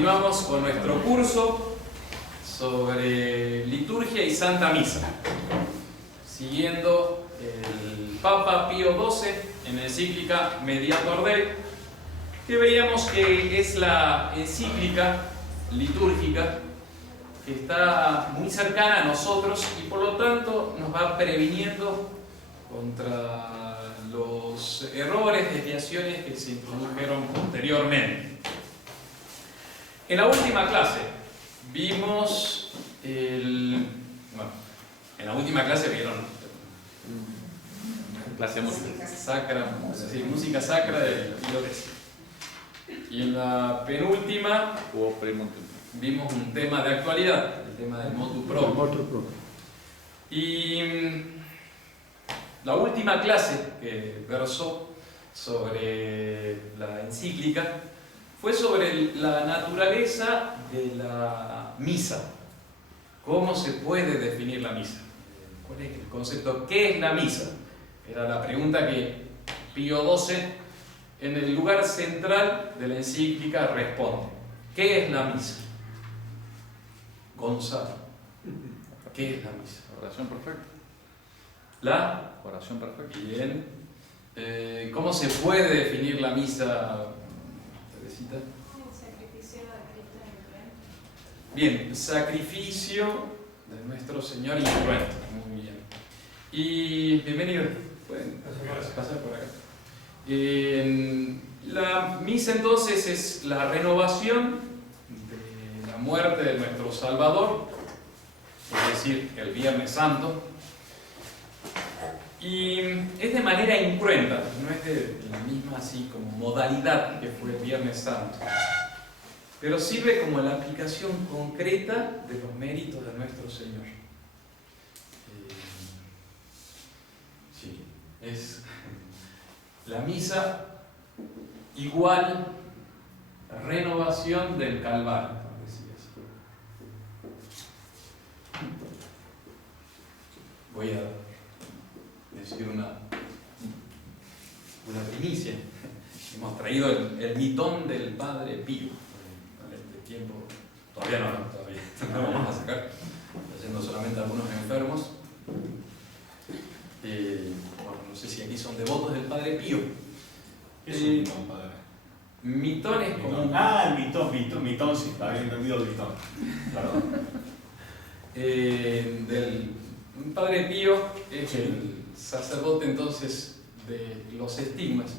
continuamos con nuestro curso sobre liturgia y Santa Misa, siguiendo el Papa Pío XII en la encíclica Mediator Dei, que veíamos que es la encíclica litúrgica que está muy cercana a nosotros y por lo tanto nos va previniendo contra los errores, desviaciones que se introdujeron posteriormente. En la última clase vimos en la última clase vieron clase de música sacra, música sacra de Pío X. Y en la penúltima vimos un tema de actualidad, el tema del motu proprio. Y la última clase que versó sobre la encíclica fue sobre la naturaleza de la misa. ¿Cómo se puede definir la misa? ¿Cuál es el concepto? ¿Qué es la misa? Era la pregunta que Pío XII, en el lugar central de la encíclica, responde. ¿Qué es la misa? Gonzalo, ¿qué es la misa? Oración perfecta. La oración perfecta. Bien. ¿Cómo se puede definir la misa, Teresita? El sacrificio de Cristo en Bien, sacrificio de nuestro Señor incruento. Muy bien. Y bienvenido. Pueden pasar por acá. La misa entonces es la renovación de la muerte de nuestro Salvador, es decir, el Viernes Santo. Y es de manera incruenta, no es de la misma así como modalidad que fue el Viernes Santo, pero sirve como la aplicación concreta de los méritos de nuestro Señor. Sí, es la misa igual renovación del Calvario, por decir así. Voy a decir una primicia. Hemos traído el mitón del Padre Pío. En este tiempo, todavía no lo vamos a sacar, haciendo solamente algunos enfermos. No sé si aquí son devotos del Padre Pío. ¿Qué es un mitón, padre? Mitón es como un... el mitón, sí, había entendido el mitón. Perdón. Del Padre Pío es el sacerdote entonces de los estigmas.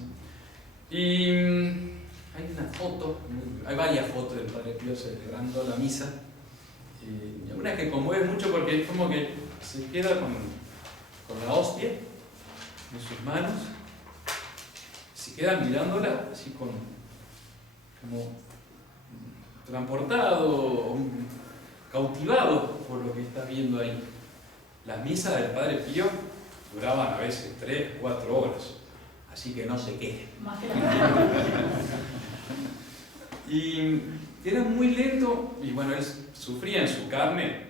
Y hay una foto, hay varias fotos del Padre Pío celebrando la misa. Y una que conmueve mucho porque es como que se queda con la hostia en sus manos, se queda mirándola así como transportado, cautivado por lo que está viendo ahí. Las misas del Padre Pío duraban a veces 3, 4 horas, así que no se quejen. Y era muy lento, y bueno, él sufría en su carne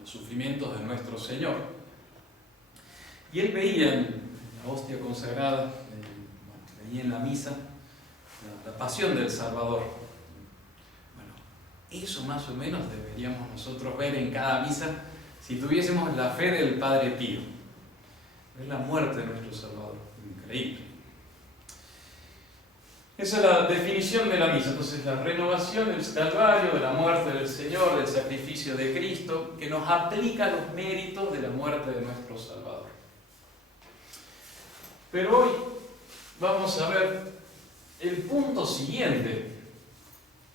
los sufrimientos de nuestro Señor. Y él veía en la hostia consagrada, veía en la misa la pasión del Salvador. Bueno, eso más o menos deberíamos nosotros ver en cada misa si tuviésemos la fe del Padre Pío. Es la muerte de nuestro Salvador. Increíble. Esa es la definición de la misa. Entonces, la renovación del Calvario, de la muerte del Señor, del sacrificio de Cristo, que nos aplica los méritos de la muerte de nuestro Salvador. Pero hoy vamos a ver el punto siguiente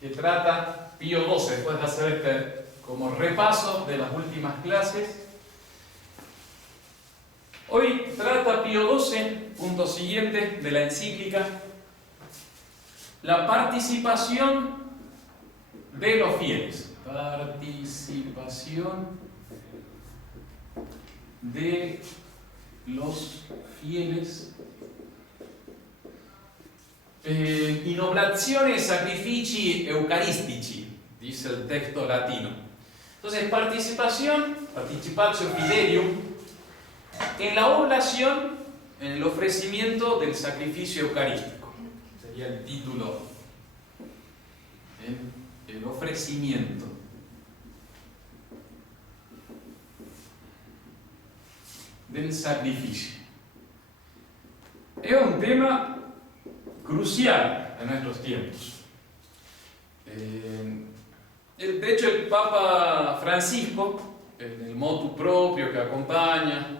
que trata Pío XII, después de hacer este como repaso de las últimas clases. Hoy trata Pío XII, punto siguiente de la encíclica, la participación de los fieles. Participación de los fieles. In oblazione sacrifici eucaristici, dice el texto latino. Entonces, participatio fidelium, en la oblación, en el ofrecimiento del sacrificio eucarístico. Sería el título en el ofrecimiento. Del sacrificio. Es un tema crucial en nuestros tiempos. De hecho, el Papa Francisco, en el motu proprio que acompaña,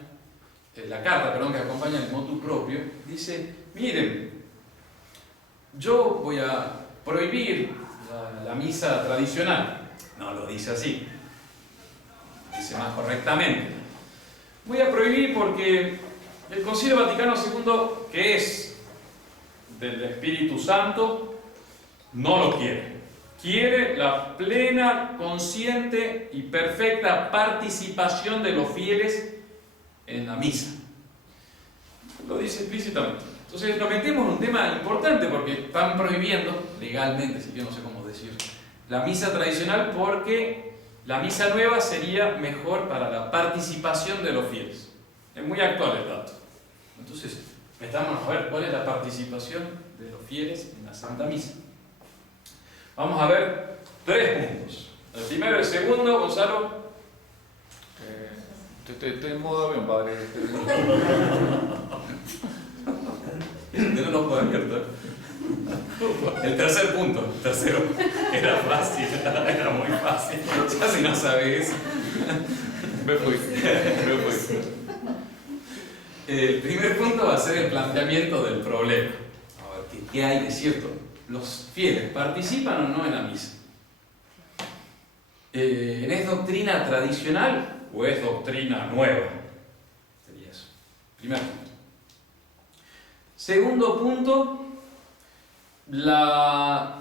la carta, perdón, que acompaña el motu proprio, dice, miren, yo voy a prohibir la misa tradicional. No lo dice así, lo dice más correctamente. Voy a prohibir porque el Concilio Vaticano II, que es del Espíritu Santo, no lo quiere. Quiere la plena, consciente y perfecta participación de los fieles en la misa. Lo dice explícitamente. Entonces nos metemos en un tema importante porque están prohibiendo, legalmente, si yo no sé cómo decir, la misa tradicional porque la misa nueva sería mejor para la participación de los fieles. Es muy actual el dato. Entonces, estamos a ver cuál es la participación de los fieles en la Santa Misa. Vamos a ver 3 puntos. El primero y el segundo, Gonzalo. Estoy en modo avión, padre. Tiene los ojos abiertos. El tercer punto, el tercero, era fácil, era muy fácil. Ya si no sabes, me fui. El primer punto va a ser el planteamiento del problema. A ver, ¿qué hay de cierto? ¿Los fieles participan o no en la misa? ¿Es doctrina tradicional o es doctrina nueva? Sería eso. Primer punto. Segundo punto, la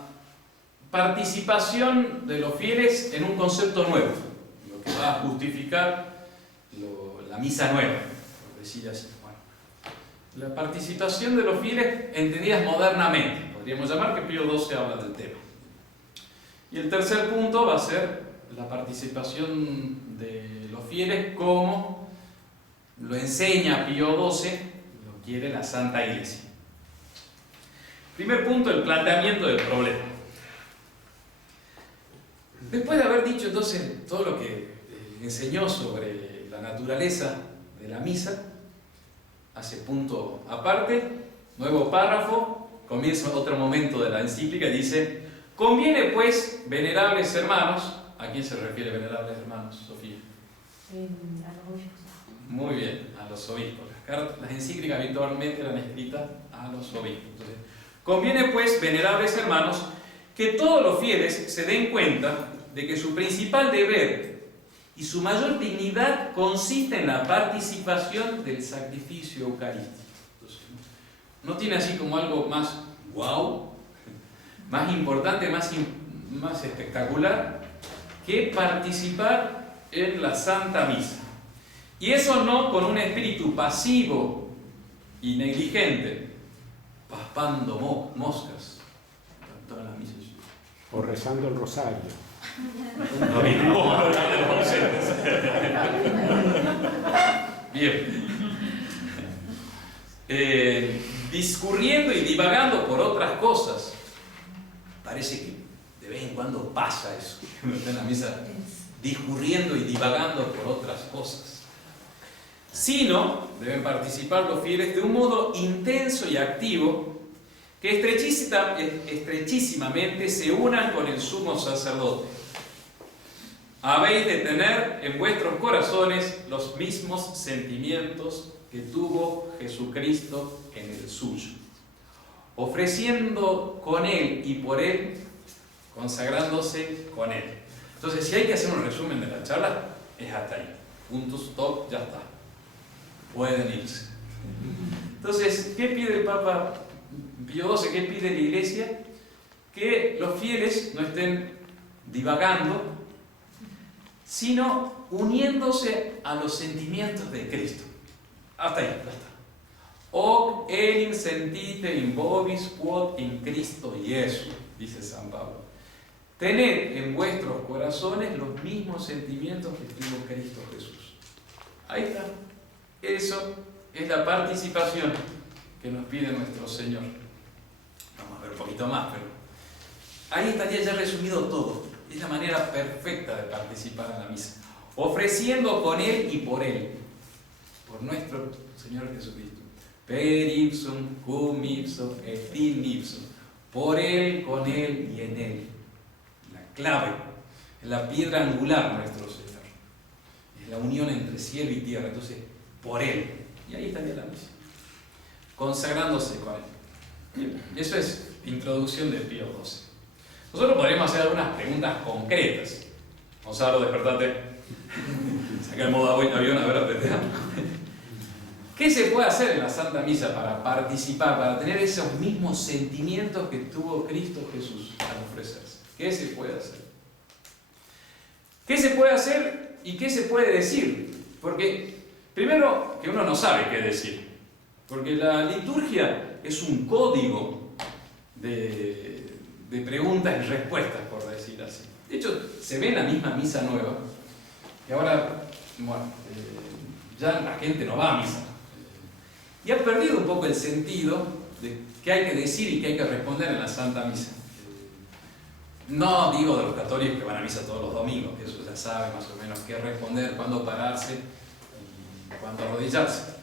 participación de los fieles en un concepto nuevo, lo que va a justificar la misa nueva, por decir así. Bueno, la participación de los fieles entendidas modernamente, podríamos llamar que Pío XII habla del tema. Y el tercer punto va a ser la participación de los fieles como lo enseña Pío XII, lo quiere la Santa Iglesia. Primer punto, el planteamiento del problema. Después de haber dicho entonces todo lo que enseñó sobre la naturaleza de la misa, hace punto aparte, nuevo párrafo, comienza otro momento de la encíclica y dice: conviene pues, venerables hermanos. ¿A quién se refiere venerables hermanos, Sofía? A los obispos. Muy bien, a los obispos. Las encíclicas habitualmente eran escritas a los obispos. Entonces, conviene pues, venerables hermanos, que todos los fieles se den cuenta de que su principal deber y su mayor dignidad consiste en la participación del sacrificio eucarístico. Entonces, no tiene así como algo más wow, más importante, más espectacular que participar en la Santa Misa. Y eso no con un espíritu pasivo y negligente, paspando moscas. Todas las misas. O rezando el rosario. Bien. Discurriendo y divagando por otras cosas. Parece que de vez en cuando pasa eso. Uno está en la misa discurriendo y divagando por otras cosas. Sino, deben participar los fieles de un modo intenso y activo que estrechísimamente se unan con el sumo sacerdote. Habéis de tener en vuestros corazones los mismos sentimientos que tuvo Jesucristo en el suyo, ofreciendo con Él y por Él, consagrándose con Él. Entonces, si hay que hacer un resumen de la charla, es hasta ahí. Punto, stop, ya está. Pueden irse. Entonces, ¿qué pide el Papa Pío XII? ¿Qué pide la Iglesia? Que los fieles no estén divagando, sino uniéndose a los sentimientos de Cristo. Hasta ahí, ya está. Hoc enim sentite in vobis quod in Cristo Iesu, dice San Pablo. Tened en vuestros corazones los mismos sentimientos que tuvo Cristo Jesús. Ahí está. Eso es la participación que nos pide nuestro Señor. Vamos a ver un poquito más, pero ahí estaría ya resumido todo. Es la manera perfecta de participar en la misa. Ofreciendo con Él y por Él. Por nuestro Señor Jesucristo. Per ipsum, cum ipsum, et in ipsum. Por Él, con Él y en Él. La clave, la piedra angular nuestro Señor. Es la unión entre cielo y tierra. Entonces, por Él. Y ahí estaría la misa. Consagrándose con Él. Eso es introducción de Pío XII. Nosotros podríamos hacer algunas preguntas concretas. Gonzalo, despertate. Saca el modo avión, a ver, aprende. ¿Qué se puede hacer en la Santa Misa para participar, para tener esos mismos sentimientos que tuvo Cristo Jesús al ofrecerse? ¿Qué se puede hacer? ¿Qué se puede hacer y qué se puede decir? Porque, primero, que uno no sabe qué decir. Porque la liturgia es un código de preguntas y respuestas, por decir así. De hecho, se ve en la misma misa nueva, que ahora, bueno, ya la gente no va a misa. Y ha perdido un poco el sentido de qué hay que decir y qué hay que responder en la Santa Misa. No digo de los católicos que van a misa todos los domingos, que eso ya sabe más o menos qué responder, cuándo pararse y cuándo arrodillarse.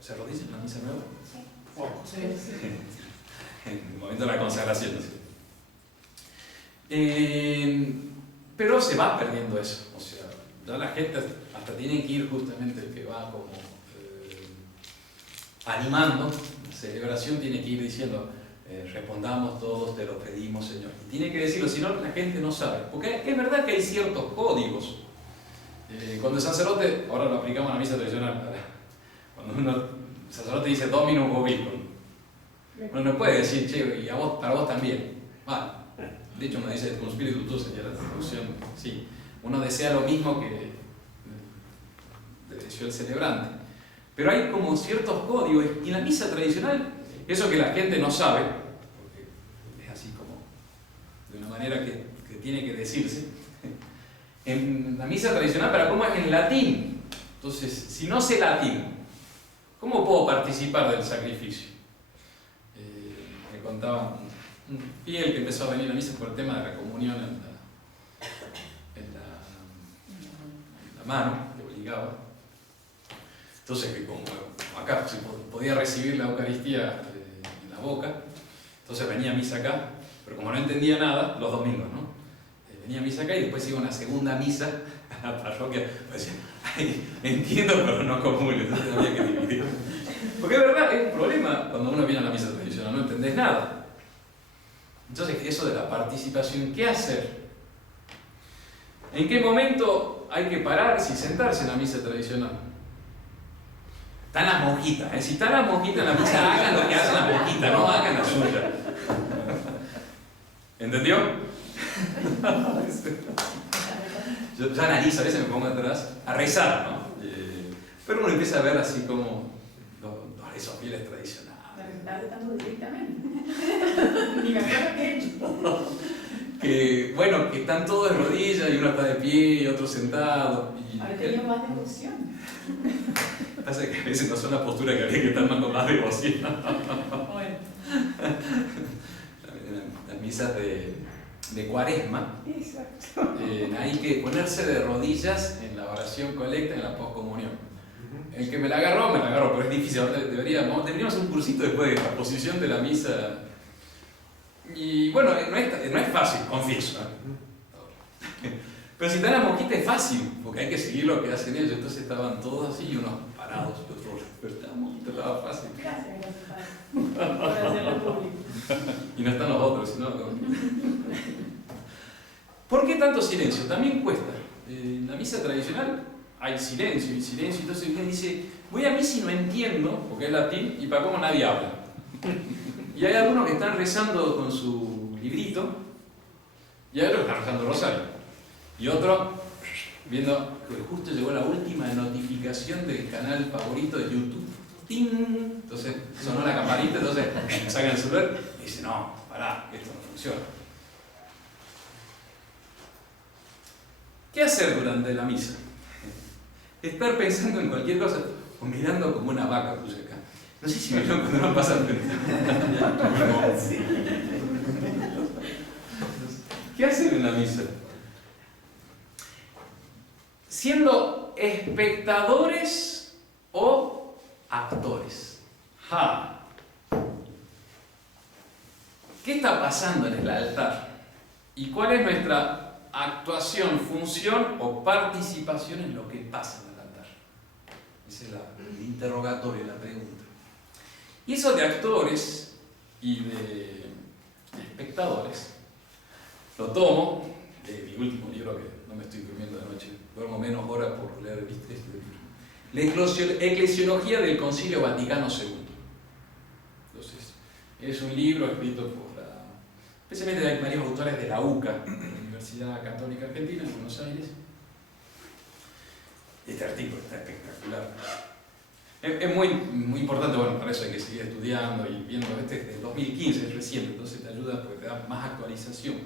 ¿Se arrodilla en la misa nueva? Sí. En el momento de la consagración, pero se va perdiendo eso. O sea, ya la gente hasta tiene que ir justamente el que va como animando la celebración, tiene que ir diciendo respondamos todos, te lo pedimos, Señor. Y tiene que decirlo, si no la gente no sabe. Porque es verdad que hay ciertos códigos. Cuando el sacerdote, ahora lo aplicamos a la misa tradicional, cuando el sacerdote dice Dominum vobiscum, uno no puede decir, che, y a vos, para vos también. Vale. De hecho, uno dice con espíritu tu, señora, la traducción, sí. Uno desea lo mismo que deseó el celebrante. Pero hay como ciertos códigos, y en la misa tradicional, eso que la gente no sabe, porque es así como, de una manera que tiene que decirse, en la misa tradicional, pero ¿cómo es en latín? Entonces, si no sé latín, ¿cómo puedo participar del sacrificio? Me contaba un fiel que empezó a venir a misa por el tema de la comunión en la mano, que obligaba. Entonces, que como acá se podía recibir la Eucaristía en la boca, entonces venía a misa acá, pero como no entendía nada, los domingos, ¿no? Venía a misa acá y después iba a una segunda misa a la parroquia, pues decía, ay, entiendo, pero no comulgo, entonces había que dividir. Porque es verdad, es un problema cuando uno viene a la misa tradicional, no entendés nada. Entonces, eso de la participación, ¿qué hacer? ¿En qué momento hay que pararse y sentarse en la misa tradicional? Están las monjitas, si están las monjitas en la misa, hagan lo que hacen las monjitas, no hagan la suya. ¿Entendió? Yo ya analizo, a veces me pongo atrás a rezar, ¿no? Pero uno empieza a ver así como esos fieles tradicionales. Me está rezando directamente. Ni me acuerdo qué he hecho. Que, bueno, que están todos de rodillas y uno está de pie y otro sentado. Ahora tenía más devoción. Pasa que a veces no son las posturas que habría que estar con más devoción. Bueno. Las misas de Cuaresma, Exacto. hay que ponerse de rodillas en la oración colecta en la poscomunión. El que me la agarró, pero es difícil. Deberíamos hacer un cursito después de la posición de la misa. Y bueno, no es fácil, confieso. Pero si están las monjitas es fácil, porque hay que seguir lo que hacen ellos. Entonces estaban todos así, unos parados y otros. Pero la monjita estaba fácil. Gracias, por hacerlo público. Y no están los otros, sino. ¿Por qué tanto silencio? También cuesta. En la misa tradicional hay silencio y silencio. Entonces uno dice, voy a misa y no entiendo, porque es latín, y para cómo nadie habla. Y hay algunos que están rezando con su librito, y hay otros que están rezando el rosario. Y otro, viendo que justo llegó la última notificación del canal favorito de YouTube. ¡Ting! Entonces sonó la campanita, entonces sacan el celular y dicen, no, pará, esto no funciona. ¿Qué hacer durante la misa? Estar pensando en cualquier cosa o mirando como una vaca, puse acá. No sé si me lo cuando no pasan. ¿Qué hacen en la misa? Siendo espectadores o actores. ¡Ja! ¿Qué está pasando en el altar? ¿Y cuál es nuestra actuación, función o participación en lo que pasa en el altar? Ese es el interrogatorio, la pregunta. Y eso de actores y de espectadores lo tomo de mi último libro, que no me estoy durmiendo de noche, duermo menos horas por leer este libro. La Eclesiología del Concilio Vaticano II. Entonces, es un libro escrito por especialmente hay varios autores de la UCA, de la Universidad Católica Argentina, en Buenos Aires. Este artículo está espectacular. Es muy importante, bueno, para eso hay que seguir estudiando y viendo. Este es del 2015, es reciente, entonces te ayuda porque te da más actualización.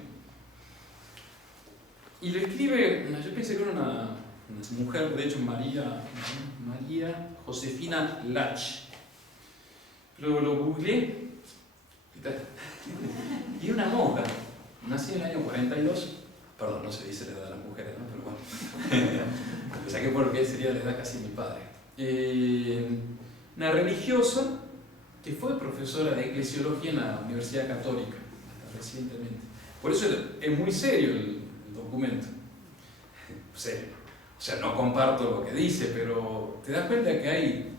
Y lo escribe, yo pensé que era una mujer, de hecho María Josefina Lach. Pero lo googleé y era una monja, nací en el año 42, perdón, no se dice la edad de las mujeres, ¿no? Pero bueno, lo saqué porque sería la edad casi de mi padre. Una religiosa que fue profesora de eclesiología en la Universidad Católica, hasta recientemente. Por eso es muy serio el documento. Serio. O sea, no comparto lo que dice, pero te das cuenta que hay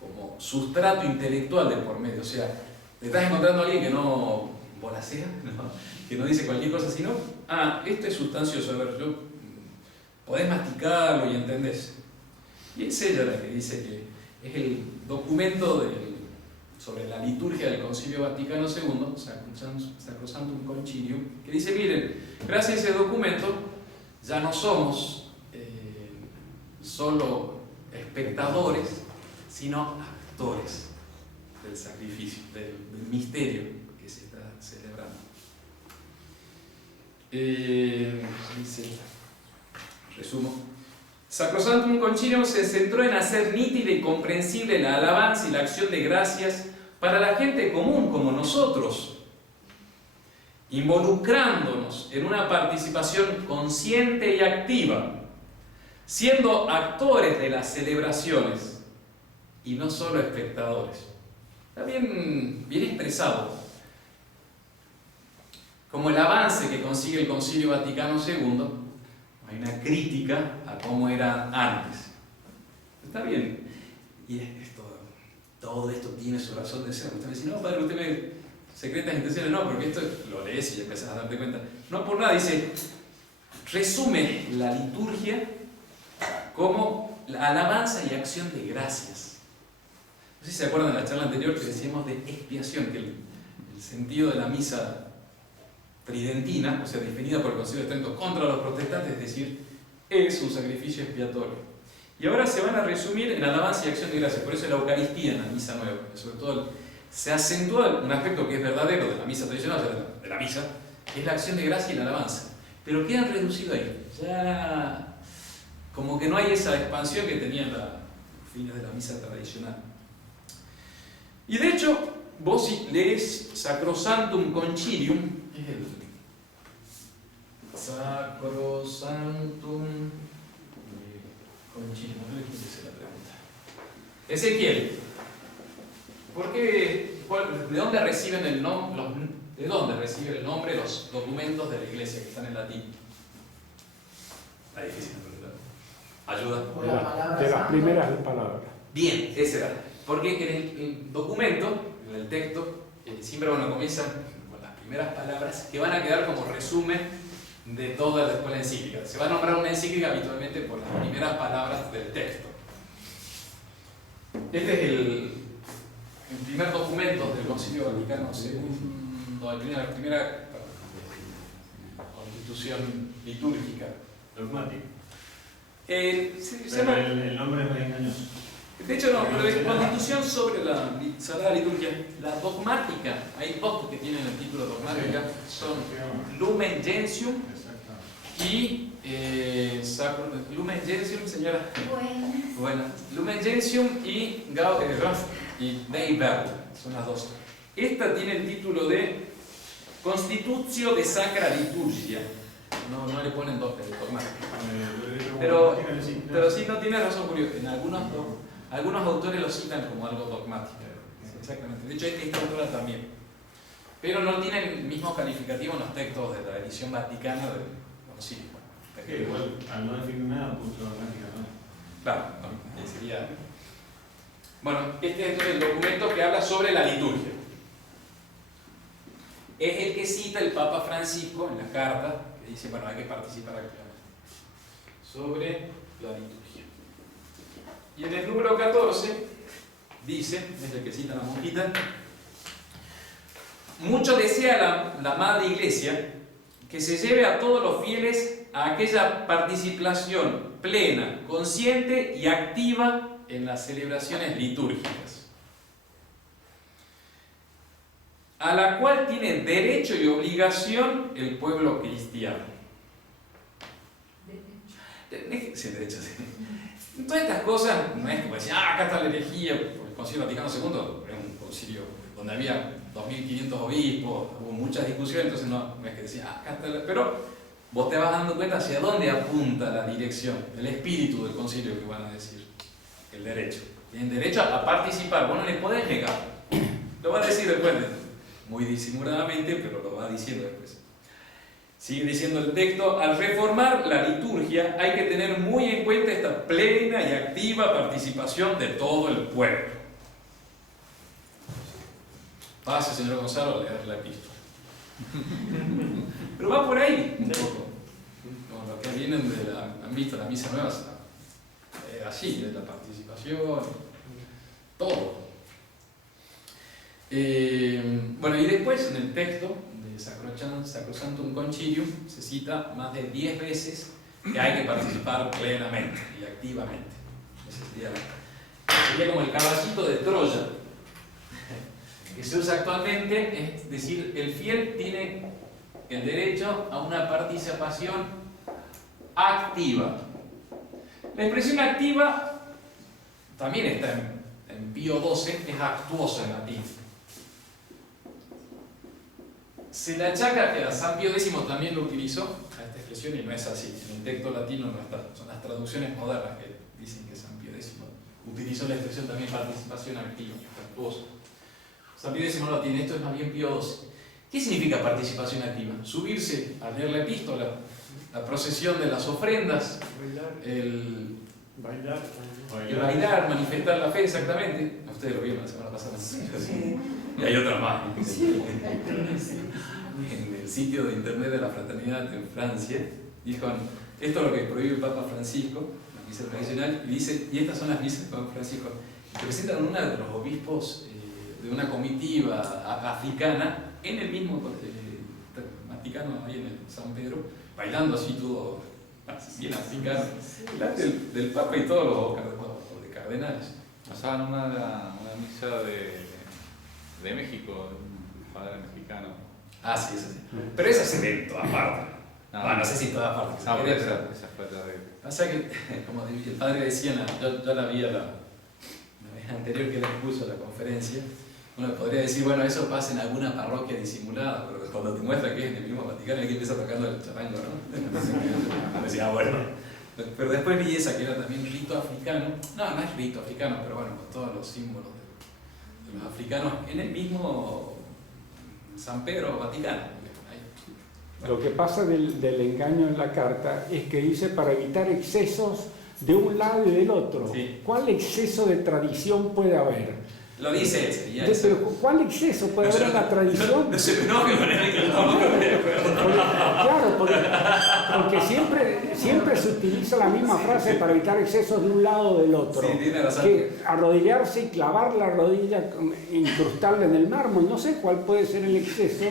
como sustrato intelectual de por medio. O sea, te estás encontrando a alguien que no volasea, ¿no? Que no dice cualquier cosa, sino, esto es sustancioso, a ver, podés masticarlo y entendés. Y es ella la que dice que es el documento sobre la liturgia del Concilio Vaticano II, Sacrosanctum Concilium, que dice, miren, gracias a ese documento ya no somos solo espectadores, sino actores del sacrificio, del misterio que se está celebrando. Resumo. Sacrosanctum Concilium se centró en hacer nítida y comprensible la alabanza y la acción de gracias para la gente común como nosotros, involucrándonos en una participación consciente y activa, siendo actores de las celebraciones y no solo espectadores. Está bien expresado. Como el avance que consigue el Concilio Vaticano II, hay una crítica a cómo era antes. Está bien. Y todo esto tiene su razón de ser. Usted me dice, no, padre, usted me secretas intenciones. No, porque esto lo lees y empezás a darte cuenta. No por nada, dice, resume la liturgia como la alabanza y acción de gracias. No sé si se acuerdan de la charla anterior que decíamos de expiación, que el sentido de la misa tridentina, o sea, definida por el Concilio de Trento contra los protestantes, es decir, es un sacrificio expiatorio. Y ahora se van a resumir en alabanza y acción de gracias. Por eso la Eucaristía en la misa nueva, sobre todo se acentúa un aspecto que es verdadero de la misa tradicional, o sea, de la misa, que es la acción de gracia y la alabanza. Pero quedan reducidos ahí. Ya como que no hay esa expansión que tenían los fines de la misa tradicional. Y de hecho, vos si lees Sacrosanctum Concilium, es el Sacrosanctum Concilium, no sé quién dice la pregunta. Ezequiel, ¿de dónde reciben el nombre? ¿De dónde reciben el nombre los documentos de la Iglesia que están en latín? Está difícil, ¿verdad? Ayuda. De las primeras palabras. Bien, ese era. Porque en el documento, en el texto, siempre comienzan con las primeras palabras que van a quedar como resumen de toda después la encíclica. Se va a nombrar una encíclica habitualmente por las primeras palabras del texto. Este es el primer documento del Concilio Vaticano II, la primera constitución litúrgica. Dogmático. Se llama, el nombre es muy engañoso. de hecho, no, pero es Constitución sobre la Sagrada Liturgia. La dogmática, hay dos que tienen el título dogmática, son Lumen Gentium y Lumen Gentium, señora. Bueno, Lumen Gentium y Dei Verbum, son las dos. Esta tiene el título de Constitutio de Sacra Liturgia. No le ponen dos dogmáticos. Pero sí, no tiene razón, curiosa. En algunos autores lo citan como algo dogmático. Exactamente. De hecho, esta autora también. Pero no tiene el mismo calificativo en los textos de la edición vaticana de los concilios. Que igual, al no definir nada, puso dogmática, ¿no? Claro, no, sería. Bueno, este es el documento que habla sobre la liturgia. Es el que cita el Papa Francisco en la carta, que dice, bueno, hay que participar activamente. Sobre la liturgia. Y en el número 14, dice, es el que cita la monjita, mucho desea la Madre Iglesia que se lleve a todos los fieles a aquella participación plena, consciente y activa en las celebraciones litúrgicas, a la cual tiene derecho y obligación el pueblo cristiano. Sí, derecho, sí. Todas estas cosas, no es como decir, acá está la herejía, porque el Concilio Vaticano II era un concilio donde había 2.500 obispos, hubo muchas discusiones, entonces no es que decía, acá está la... Pero vos te vas dando cuenta hacia dónde apunta la dirección, el espíritu del concilio que van a decir, el derecho. Tienen derecho a participar, vos no le podés negar. Lo va a decir después, muy disimuladamente, pero lo va diciendo después. Sigue diciendo el texto, al reformar la liturgia hay que tener muy en cuenta esta plena y activa participación de todo el pueblo. Pase, señor Gonzalo, a leer la epístola. Pero va por ahí un poco. Como los que vienen de han visto la misa nueva, así, de la participación, todo. Bueno, y después en el texto de Sacrosanctum Concilium se cita más de 10 veces que hay que participar plenamente y activamente. Ese sería como el caballito de Troya que se usa actualmente, es decir, el fiel tiene el derecho a una participación activa. La expresión activa también está en Pío XII, es actuoso en latín. Se le achaca que a San Pío X también lo utilizó a esta expresión y no es así. En el texto latino no está, son las traducciones modernas que dicen que San Pío X utilizó la expresión también participación activa, actuoso. San Pío X no lo tiene, esto es más bien Pío XII. ¿Qué significa participación activa? Subirse a leer la epístola, la procesión de las ofrendas, el bailar, manifestar la fe, exactamente. Ustedes lo vieron la semana pasada. Sí. Y hay otra más. En el sitio de internet de la Fraternidad en Francia, dijo, esto es lo que prohíbe el Papa Francisco, la misa tradicional, y dice, y estas son las misas del Papa Francisco, que presentan una de los obispos de una comitiva africana en el mismo Vaticano, ahí en el San Pedro, bailando así todo bien africano, delante del Papa y todos los de cardenales. Pasaban una misa de México, un padre mexicano. Ah, sí, eso sí. Pero esa se ve en todas partes. No sé si en todas partes. Esa fue terrible. Pasa que, como el padre decía, yo la vi la vez anterior que le expuso la conferencia, uno podría decir, bueno, eso pasa en alguna parroquia disimulada, pero cuando te muestra que es en el mismo Vaticano y que empieza tocando el charango, ¿no? Decía, bueno. Pero después vi esa que era también rito africano. No es rito africano, pero bueno, con todos los símbolos de los africanos en el mismo San Pedro Vaticano. Lo que pasa del engaño en la carta es que dice para evitar excesos de un lado y del otro. Sí. ¿Cuál exceso de tradición puede haber? Lo dice ese. Pero ¿cuál exceso puede haber en la tradición? No sé, no, que manera que no. Claro, porque siempre se utiliza la misma frase para evitar excesos de un lado o del otro. Sí, tiene razón. Que arrodillarse y clavar la rodilla, incrustarla en el mármol, no sé cuál puede ser el exceso,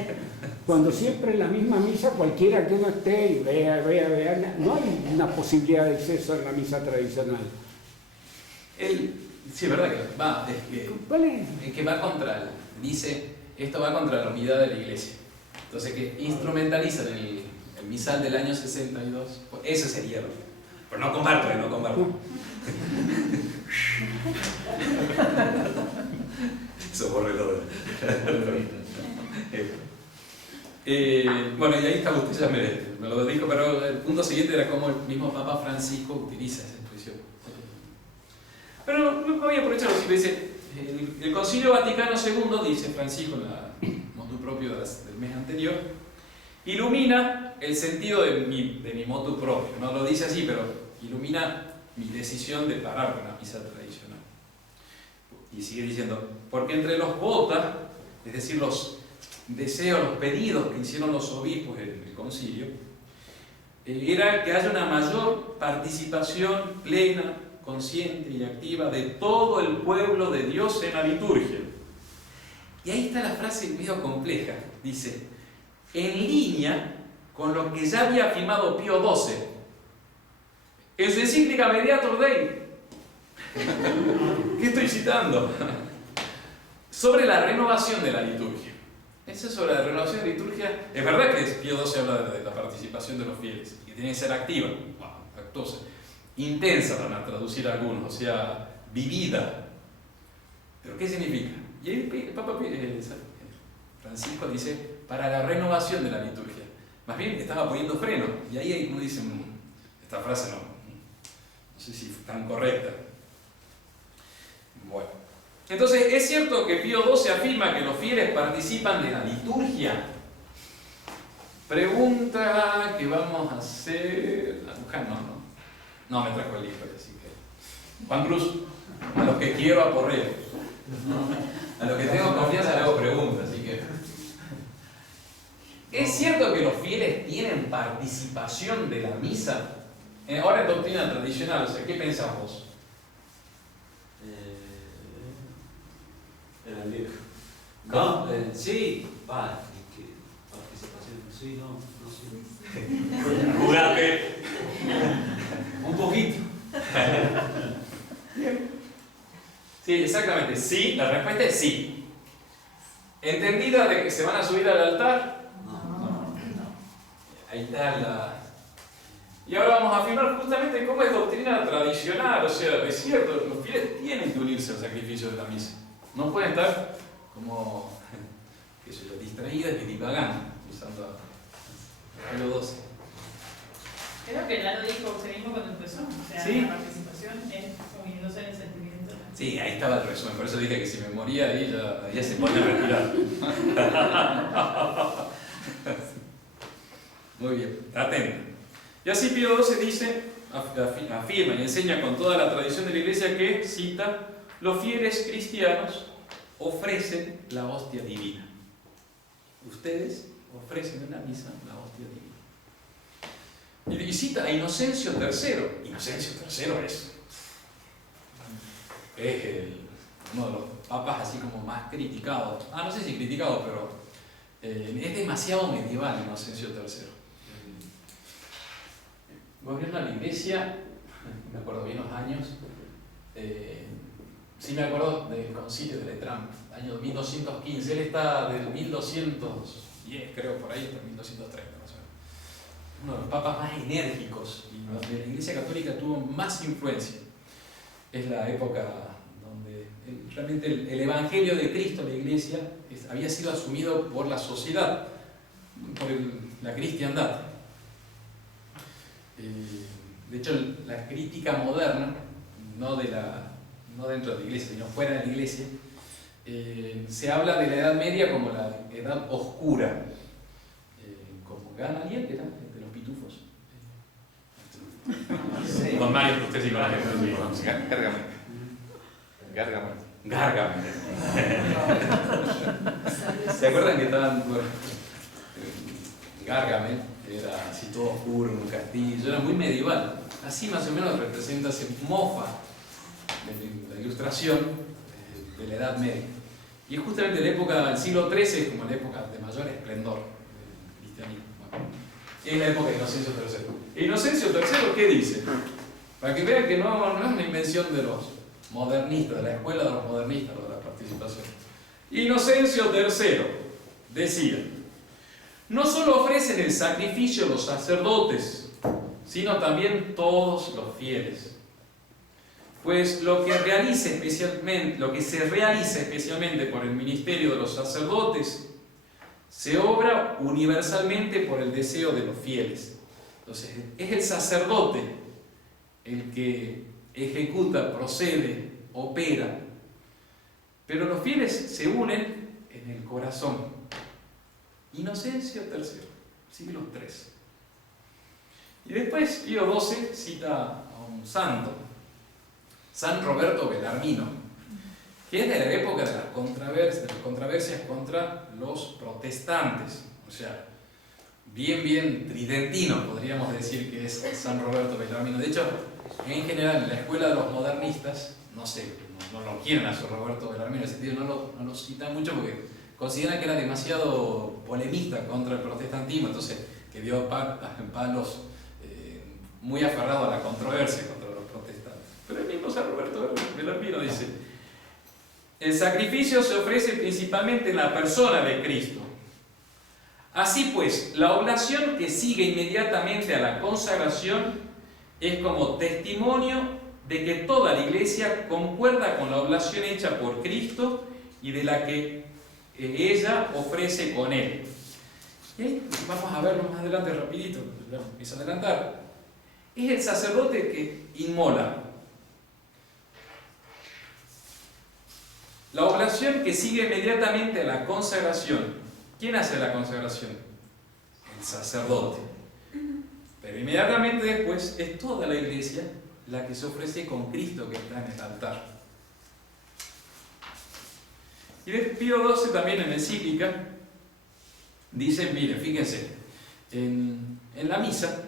cuando siempre en la misma misa cualquiera que uno esté y vea, no hay una posibilidad de exceso en la misa tradicional. Sí, es verdad que va, es que va contra, dice, esto va contra la unidad de la iglesia. Entonces que instrumentalizan el misal del año 62, pues eso sería, pero no comparto. Eso bórrelo. Bueno, y ahí está, usted ya me lo dijo, pero el punto siguiente era cómo el mismo Papa Francisco utiliza esa expresión. Pero no voy a aprovechar lo que dice, el Concilio Vaticano II, dice Francisco en la motu propio del mes anterior, ilumina el sentido de mi motu propio. No lo dice así, pero ilumina mi decisión de parar con la misa tradicional. Y sigue diciendo, porque entre los vota, es decir, los deseos, los pedidos que hicieron los obispos en el concilio, era que haya una mayor participación plena, consciente y activa de todo el pueblo de Dios en la liturgia. Y ahí está la frase medio compleja. Dice, en línea con lo que ya había afirmado Pío XII en su encíclica Mediator Dei. ¿Qué estoy citando? Sobre la renovación de la liturgia. Eso es sobre la renovación de la liturgia. Es verdad que Pío XII habla de la participación de los fieles, que tiene que ser activa, actuosa, intensa, van a traducir algunos, o sea, vivida. ¿Pero qué significa? Y ahí el Papa Francisco dice, para la renovación de la liturgia. Más bien estaba poniendo freno, y ahí uno dice, esta frase no sé si es tan correcta. Bueno, entonces, ¿es cierto que Pío XII afirma que los fieles participan de la liturgia? Pregunta que vamos a hacer... No me trajo el libro, así que... Juan Cruz, a los que quiero aporreo. A los que tengo confianza le hago preguntas, así que... ¿Es cierto que los fieles tienen participación de la misa? Ahora es doctrina tradicional, o sea, ¿qué pensás vos? Era el viejo. No, sí, participación, sí, no sé. Júrate. Un poquito. Sí, exactamente, sí, la respuesta es sí. ¿Entendida de que se van a subir al altar? No. Ahí está la... Y ahora vamos a afirmar justamente cómo es doctrina tradicional, o sea, es cierto, los fieles tienen que unirse al sacrificio de la misa. No pueden estar como, qué sé yo, distraídas y divagando, usando a Pío XII. Creo que ya lo dijo usted mismo cuando empezó, o sea, ¿Sí? la participación es uniéndose en el sentimiento. Sí, ahí estaba el resumen, por eso dije que si me moría ahí ya se pone a respirar. Muy bien, atento. Y así Pío XII dice, afirma y enseña con toda la tradición de la Iglesia que, cita, los fieles cristianos ofrecen la hostia divina. Ustedes ofrecen en la misa la hostia divina. Y cita a Inocencio III. Inocencio III es uno de los papas así como más criticados. No sé si criticado, pero es demasiado medieval Inocencio III. Gobierna la Iglesia, me acuerdo bien los años, sí me acuerdo del concilio de Letrán, año 1215, él está del 1210, creo, por ahí, hasta 1230, más o menos. Uno de los papas más enérgicos y donde la Iglesia Católica tuvo más influencia. Es la época donde realmente el Evangelio de Cristo, la Iglesia, había sido asumido por la sociedad, por la cristiandad. De hecho, la crítica moderna, no dentro de la Iglesia, sino fuera de la Iglesia, se habla de la Edad Media como la Edad Oscura, como Gamaliel, ¿era? De los pitufos. Sí. Con Mario, usted sí conoce. Gárgame. ¿Se acuerdan que estaban... Gárgame era así todo oscuro, en un castillo, era muy medieval. Así más o menos representa, se mofa de la ilustración de la Edad Media. Y es justamente la época del siglo XIII, es como la época de mayor esplendor del cristianismo. Bueno, es la época de Inocencio III. ¿Inocencio III qué dice? Para que vean que no es una invención de los modernistas, de la escuela de los modernistas, de la participación. Inocencio III decía: no solo ofrecen el sacrificio los sacerdotes, sino también todos los fieles. Pues lo que se realiza especialmente por el ministerio de los sacerdotes se obra universalmente por el deseo de los fieles. Entonces, es el sacerdote el que ejecuta, procede, opera, pero los fieles se unen en el corazón. Inocencio III, siglo III. Y después Pío XII cita a un santo, San Roberto Bellarmino, que es de la época de las controversias contra los protestantes. O sea, bien tridentino podríamos decir que es San Roberto Bellarmino. De hecho, en general en la escuela de los modernistas, no lo quieren a San Roberto Bellarmino, en ese sentido no lo citan mucho porque consideran que era demasiado polemista contra el protestantismo, entonces que dio palos muy aferrado a la controversia contra los protestantes. Pero el mismo San Roberto Bellarmino dice: el sacrificio se ofrece principalmente en la persona de Cristo. Así pues, la oblación que sigue inmediatamente a la consagración es como testimonio de que toda la Iglesia concuerda con la oblación hecha por Cristo y de la que ella ofrece con Él. Y ahí vamos a verlo más adelante rapidito, empiezo a adelantar. Es el sacerdote que inmola. La oblación que sigue inmediatamente a la consagración. ¿Quién hace la consagración? El sacerdote. Pero inmediatamente después es toda la Iglesia la que se ofrece con Cristo que está en el altar. Y Pío XII también en encíclica dice, mire, fíjense, en la misa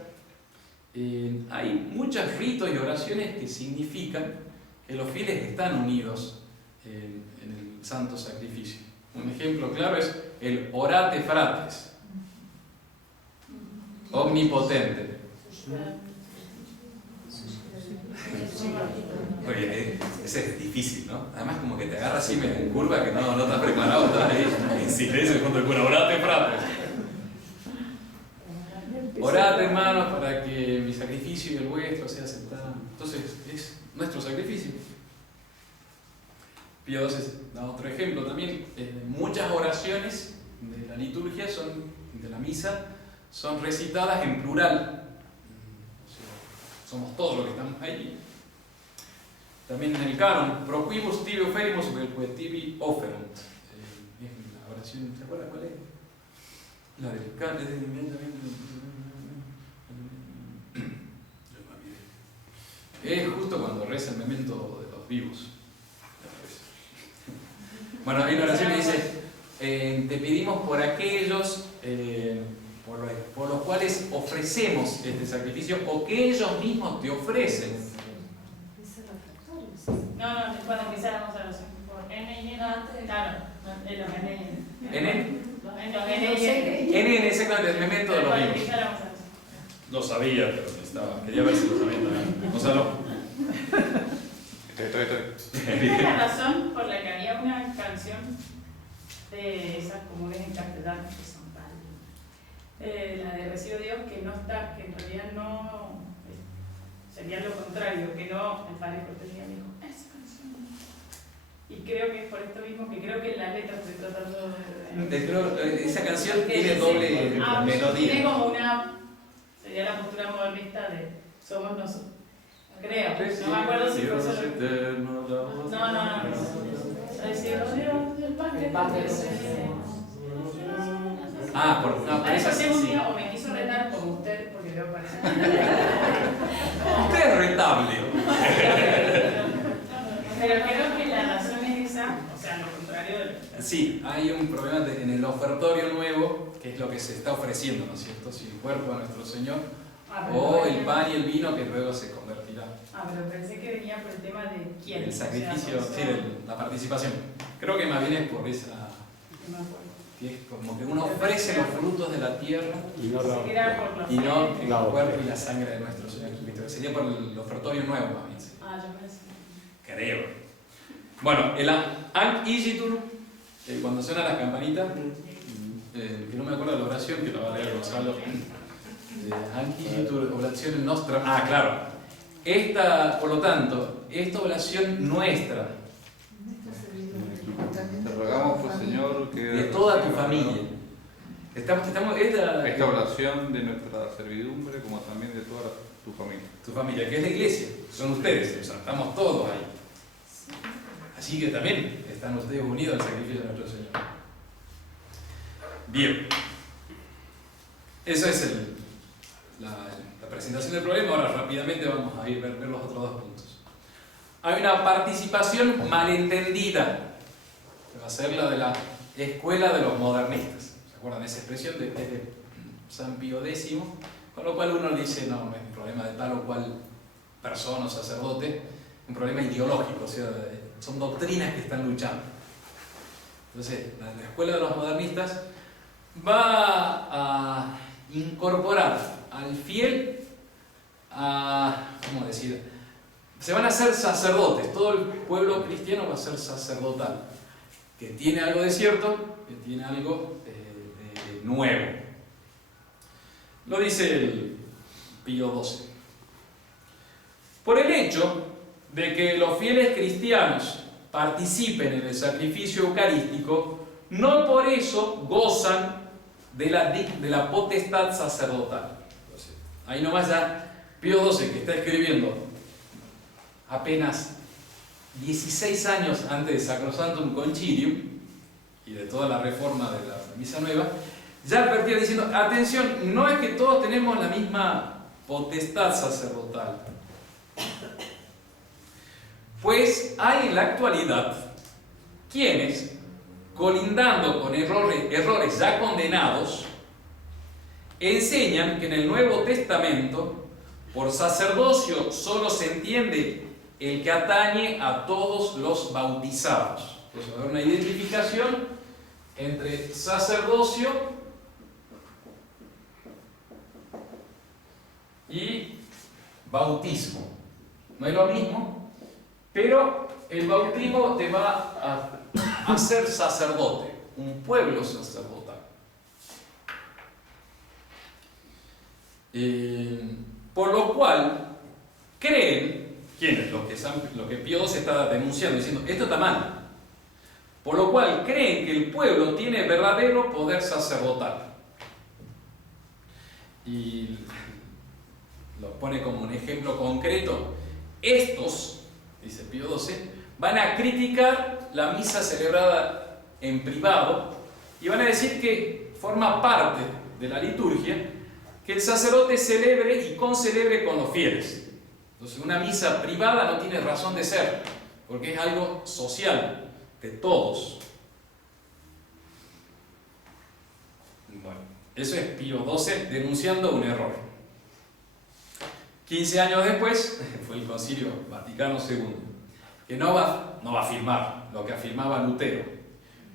hay muchos ritos y oraciones que significan que los fieles están unidos en el santo sacrificio. Un ejemplo claro es el orate fratres, omnipotente. Oye, ese es difícil, ¿no? Además como que te agarra así en curva que no estás preparado, estás ahí en silencio junto al cura. Orate fratres. Orad, hermanos, para que mi sacrificio y el vuestro sea aceptado. Entonces, es nuestro sacrificio. Pío XII da otro ejemplo también. Muchas oraciones de la liturgia, de la misa, son recitadas en plural. O sea, somos todos los que estamos ahí. También en el canon, Proquibus tibi oferimus velque tibi oferunt. Es la oración, ¿se acuerdan cuál es? La del canon. Es justo cuando reza el memento de los vivos. Bueno, hay una oración que dice: te pedimos por aquellos por los cuales ofrecemos este sacrificio o que ellos mismos te ofrecen. No, cuando empezáramos a oración por N y N, claro, en los N y N. ¿N? Los N y N. N, exactamente, el memento de los Cuando vivos. empezáramos a Lo sabía, pero quería ver si lo sabía también. Gonzalo. Estoy. Esta es la razón por la que había una canción de esas comunes en castellano que son tal. La de Recibo Dios, que no está, que en realidad no sería lo contrario, que no, el padre Cortesía dijo, esa canción no. Y creo que es por esto mismo que creo que en la letra estoy tratando de. Esa canción tiene doble melodía. Tiene como una. Sería la postura modernista de somos nosotros. Creo. No me acuerdo si fue solo. No. Recibo Dios del Padre. Por Eso esa sí, un sí. día o me quiso retar como usted, porque veo parece. Usted es retable. Pero creo que la razón es esa, o sea, lo contrario de lo que. Sí, hay un problema en el ofertorio nuevo, que es lo que se está ofreciendo, ¿no es cierto? Si el cuerpo de nuestro Señor, o el pan y el vino que luego se convertirá. Pero pensé que venía por el tema de quién. El sacrificio, o sea, sí, de la participación. Creo que más bien es por esa, no me acuerdo. que es como que uno ofrece los frutos de la tierra Y no Pensé que era por los y no el No. cuerpo y la sangre de nuestro Señor Jesucristo. Sería por el ofertorio nuevo, más bien. Sí. Yo pensé. Creo. Bueno, el Ankh Igitur, cuando suenan las campanitas, que no me acuerdo de la oración, que la va a leer Gonzalo. Ankh Igitur, oblación nostra. Claro. Por lo tanto, esta oblación nuestra, Te rogamos, pues, Señor, que de toda tu familia, Es la Restauración de nuestra servidumbre, como también de toda tu familia. tu familia, que es la iglesia, son ustedes, o sea, estamos todos ahí. Así que también están ustedes unidos al sacrificio de nuestro Señor. Bien. Eso es la presentación del problema. Ahora rápidamente vamos a ir a ver los otros dos puntos. Hay una participación malentendida, que va a ser la de la escuela de los modernistas. ¿Se acuerdan de esa expresión de San Pío X? Con lo cual uno dice, no es un problema de tal o cual persona o sacerdote, un problema ideológico, o sea, son doctrinas que están luchando. Entonces, la escuela de los modernistas va a incorporar al fiel ¿cómo decir? Se van a hacer sacerdotes, todo el pueblo cristiano va a ser sacerdotal, que tiene algo de cierto, que tiene algo de nuevo. Lo dice el Pío XII. Por el hecho de que los fieles cristianos participen en el sacrificio eucarístico, no por eso gozan de la potestad sacerdotal. Entonces, ahí nomás ya Pío XII, que está escribiendo apenas 16 años antes de Sacrosanctum Concilium y de toda la reforma de la Misa Nueva, ya advertía diciendo, atención, no es que todos tenemos la misma potestad sacerdotal. Pues hay en la actualidad quienes, colindando con errores ya condenados, enseñan que en el Nuevo Testamento, por sacerdocio solo se entiende el que atañe a todos los bautizados. Entonces va a haber una identificación entre sacerdocio y bautismo. No es lo mismo, pero el bautismo te va a hacer sacerdote, un pueblo sacerdotal. Por lo cual, creen, ¿quiénes? Lo que Pío XII está denunciando, diciendo, esto está mal. Por lo cual, creen que el pueblo tiene verdadero poder sacerdotal. Y lo pone como un ejemplo concreto. Estos, dice Pío XII, van a criticar la misa celebrada en privado y van a decir que forma parte de la liturgia que el sacerdote celebre y concelebre con los fieles. Entonces, una misa privada no tiene razón de ser, porque es algo social, de todos. Bueno, eso es Pío XII denunciando un error. 15 años después fue el Concilio Vaticano II, que no va a afirmar lo que afirmaba Lutero,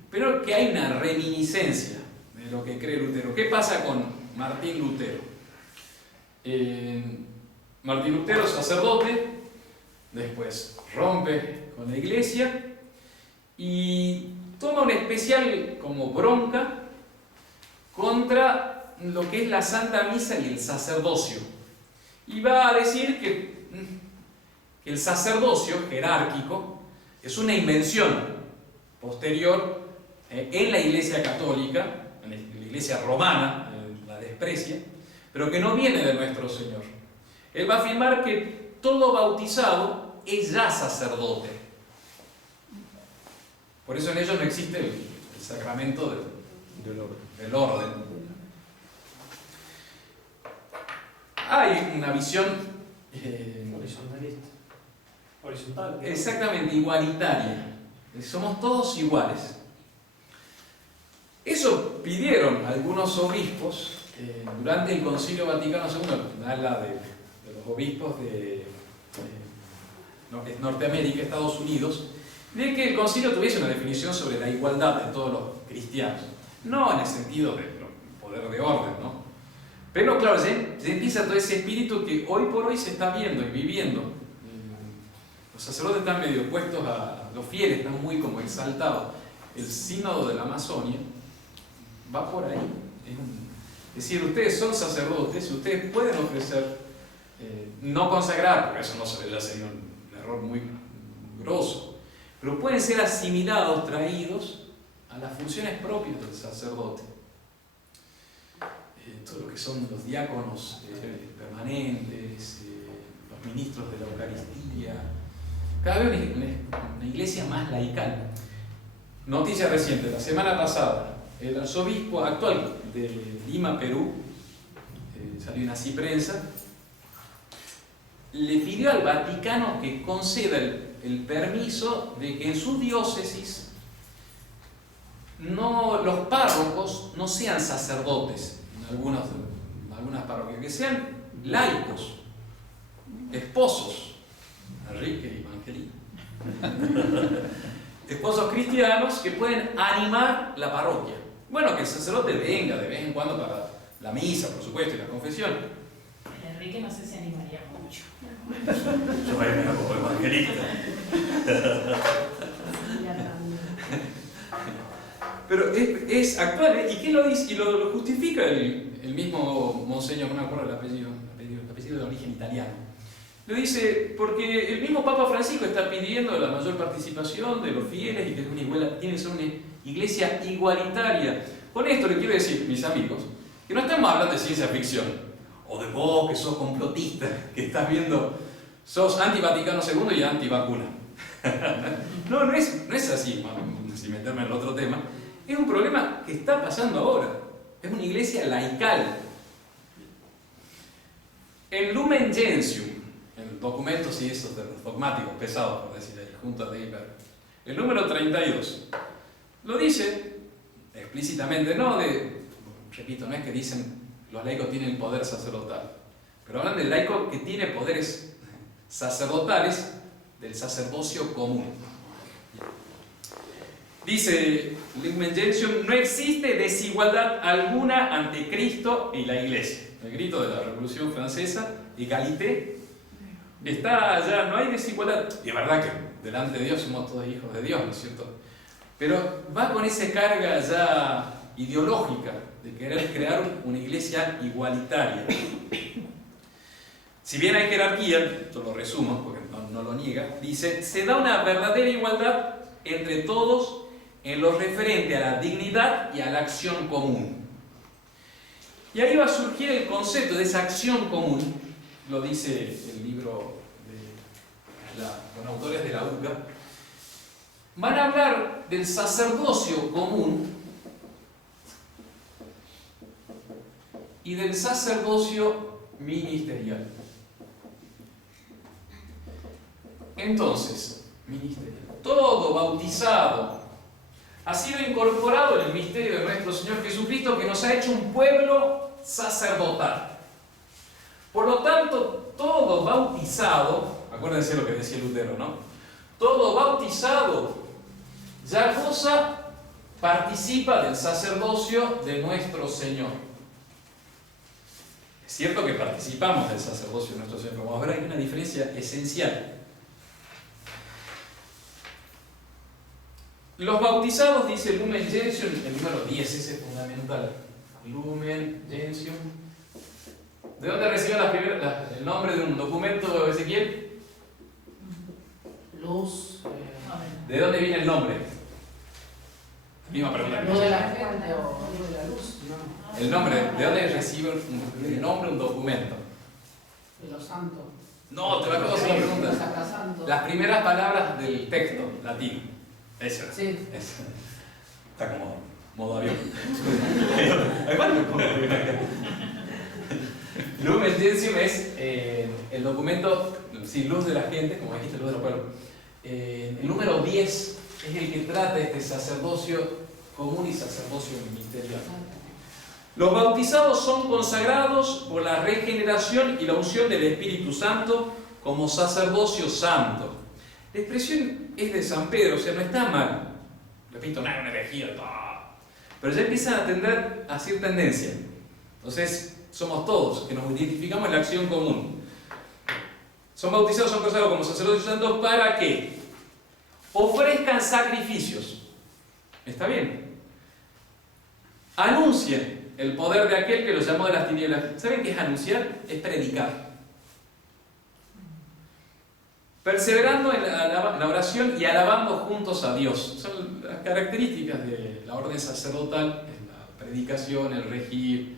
pero que hay una reminiscencia de lo que cree Lutero. ¿Qué pasa con Martín Lutero? Martín Lutero, sacerdote, después rompe con la iglesia y toma una especial como bronca contra lo que es la Santa Misa y el sacerdocio. Y va a decir que el sacerdocio jerárquico es una invención posterior en la Iglesia católica, en la Iglesia romana, la desprecia, pero que no viene de nuestro Señor. Él va a afirmar que todo bautizado es ya sacerdote. Por eso en ellos no existe el sacramento del orden. Hay una visión horizontal. exactamente igualitaria. Somos todos iguales. Eso pidieron algunos obispos durante el Concilio Vaticano II, habla de los obispos de Norteamérica, Estados Unidos, de que el concilio tuviese una definición sobre la igualdad de todos los cristianos. No en el sentido de poder de orden, ¿no? Pero claro, ya empieza todo ese espíritu que hoy por hoy se está viendo y viviendo. Los sacerdotes están medio opuestos a los fieles, están muy como exaltados. El sínodo de la Amazonia va por ahí. Es decir, ustedes son sacerdotes, ustedes pueden ofrecer, no consagrar, porque eso ya sería un error muy grosso, pero pueden ser asimilados, traídos a las funciones propias del sacerdote. todo lo que son los diáconos permanentes, los ministros de la Eucaristía, cada vez una iglesia más laical. Noticia reciente, la semana pasada, el arzobispo actual de Lima, Perú, salió en Así Prensa, le pidió al Vaticano que conceda el permiso de que en su diócesis los párrocos no sean sacerdotes, en algunas parroquias, que sean laicos, esposos, Enrique y Evangelina, esposos cristianos que pueden animar la parroquia. Bueno, que el sacerdote venga de vez en cuando para la misa, por supuesto, y la confesión. Enrique no sé si animaría mucho. Yo voy a ver como evangelista. Pero es actual, ¿eh? ¿Y qué lo dice? Y lo justifica el mismo monseñor, no me acuerdo el apellido de origen italiano. Lo dice porque el mismo Papa Francisco está pidiendo la mayor participación de los fieles y que tiene que ser una iglesia igualitaria. Con esto le quiero decir, mis amigos, que no estamos hablando de ciencia ficción, o de vos que sos complotista, que estás viendo, sos anti-Vaticano II y anti-vacuna. No es así, sin meterme en el otro tema. Es un problema que está pasando ahora. Es una iglesia laical. En Lumen Gentium, el documento, sí, esos de los dogmáticos pesados, por decir ahí, junto a Deiber, el número 32, lo dice explícitamente, repito, no es que dicen los laicos tienen poder sacerdotal, pero hablan del laico que tiene poderes sacerdotales del sacerdocio común. Dice Lumen Gentium, no existe desigualdad alguna ante Cristo y la Iglesia. El grito de la Revolución Francesa, égalité, está allá, no hay desigualdad. Y es verdad que delante de Dios somos todos hijos de Dios, ¿no es cierto? Pero va con esa carga ya ideológica de querer crear una iglesia igualitaria. Si bien hay jerarquía, yo lo resumo porque no lo niega, dice, se da una verdadera igualdad entre todos en lo referente a la dignidad y a la acción común. Y ahí va a surgir el concepto de esa acción común, lo dice el libro con autores de la UCA. Van a hablar del sacerdocio común y del sacerdocio ministerial. Entonces, ministerial. Todo bautizado ha sido incorporado en el misterio de nuestro Señor Jesucristo, que nos ha hecho un pueblo sacerdotal. Por lo tanto, todo bautizado, acuérdense lo que decía Lutero, ¿no? Todo bautizado ya participa del sacerdocio de nuestro Señor. Es cierto que participamos del sacerdocio de nuestro Señor, pero vamos a ver, hay una diferencia esencial. Los bautizados, dice Lumen Gentium, el número 10, ese es fundamental. Lumen Gentium. ¿De dónde recibió el nombre de un documento, Ezequiel? Luz. ¿De dónde viene el nombre? Misma pregunta. Luz de la gente o luz de la luz. No. El nombre, ¿de dónde recibe el nombre un documento? De los santos. No, te va a hacer la pregunta. Sacrasanto. Las primeras palabras del texto latino. Eso. Sí. Eso. Está como modo avión. Lumen Gentium es el documento, sí, luz de la gente, como dijiste, luz de los pueblos. El número 10 es el que trata este sacerdocio común y sacerdocio ministerial. Los bautizados son consagrados por la regeneración y la unción del Espíritu Santo como sacerdocio santo. La expresión es de San Pedro, o sea, no está mal. Repito, no es una herejía, pero ya empiezan a tender a cierta tendencia. Entonces, somos todos que nos identificamos en la acción común. Son bautizados, son consagrados como sacerdotes santos para que ofrezcan sacrificios. ¿Está bien? Anuncien el poder de aquel que los llamó de las tinieblas. ¿Saben qué es anunciar? Es predicar. Perseverando en la oración y alabando juntos a Dios. Son las características de la orden sacerdotal, la predicación, el regir,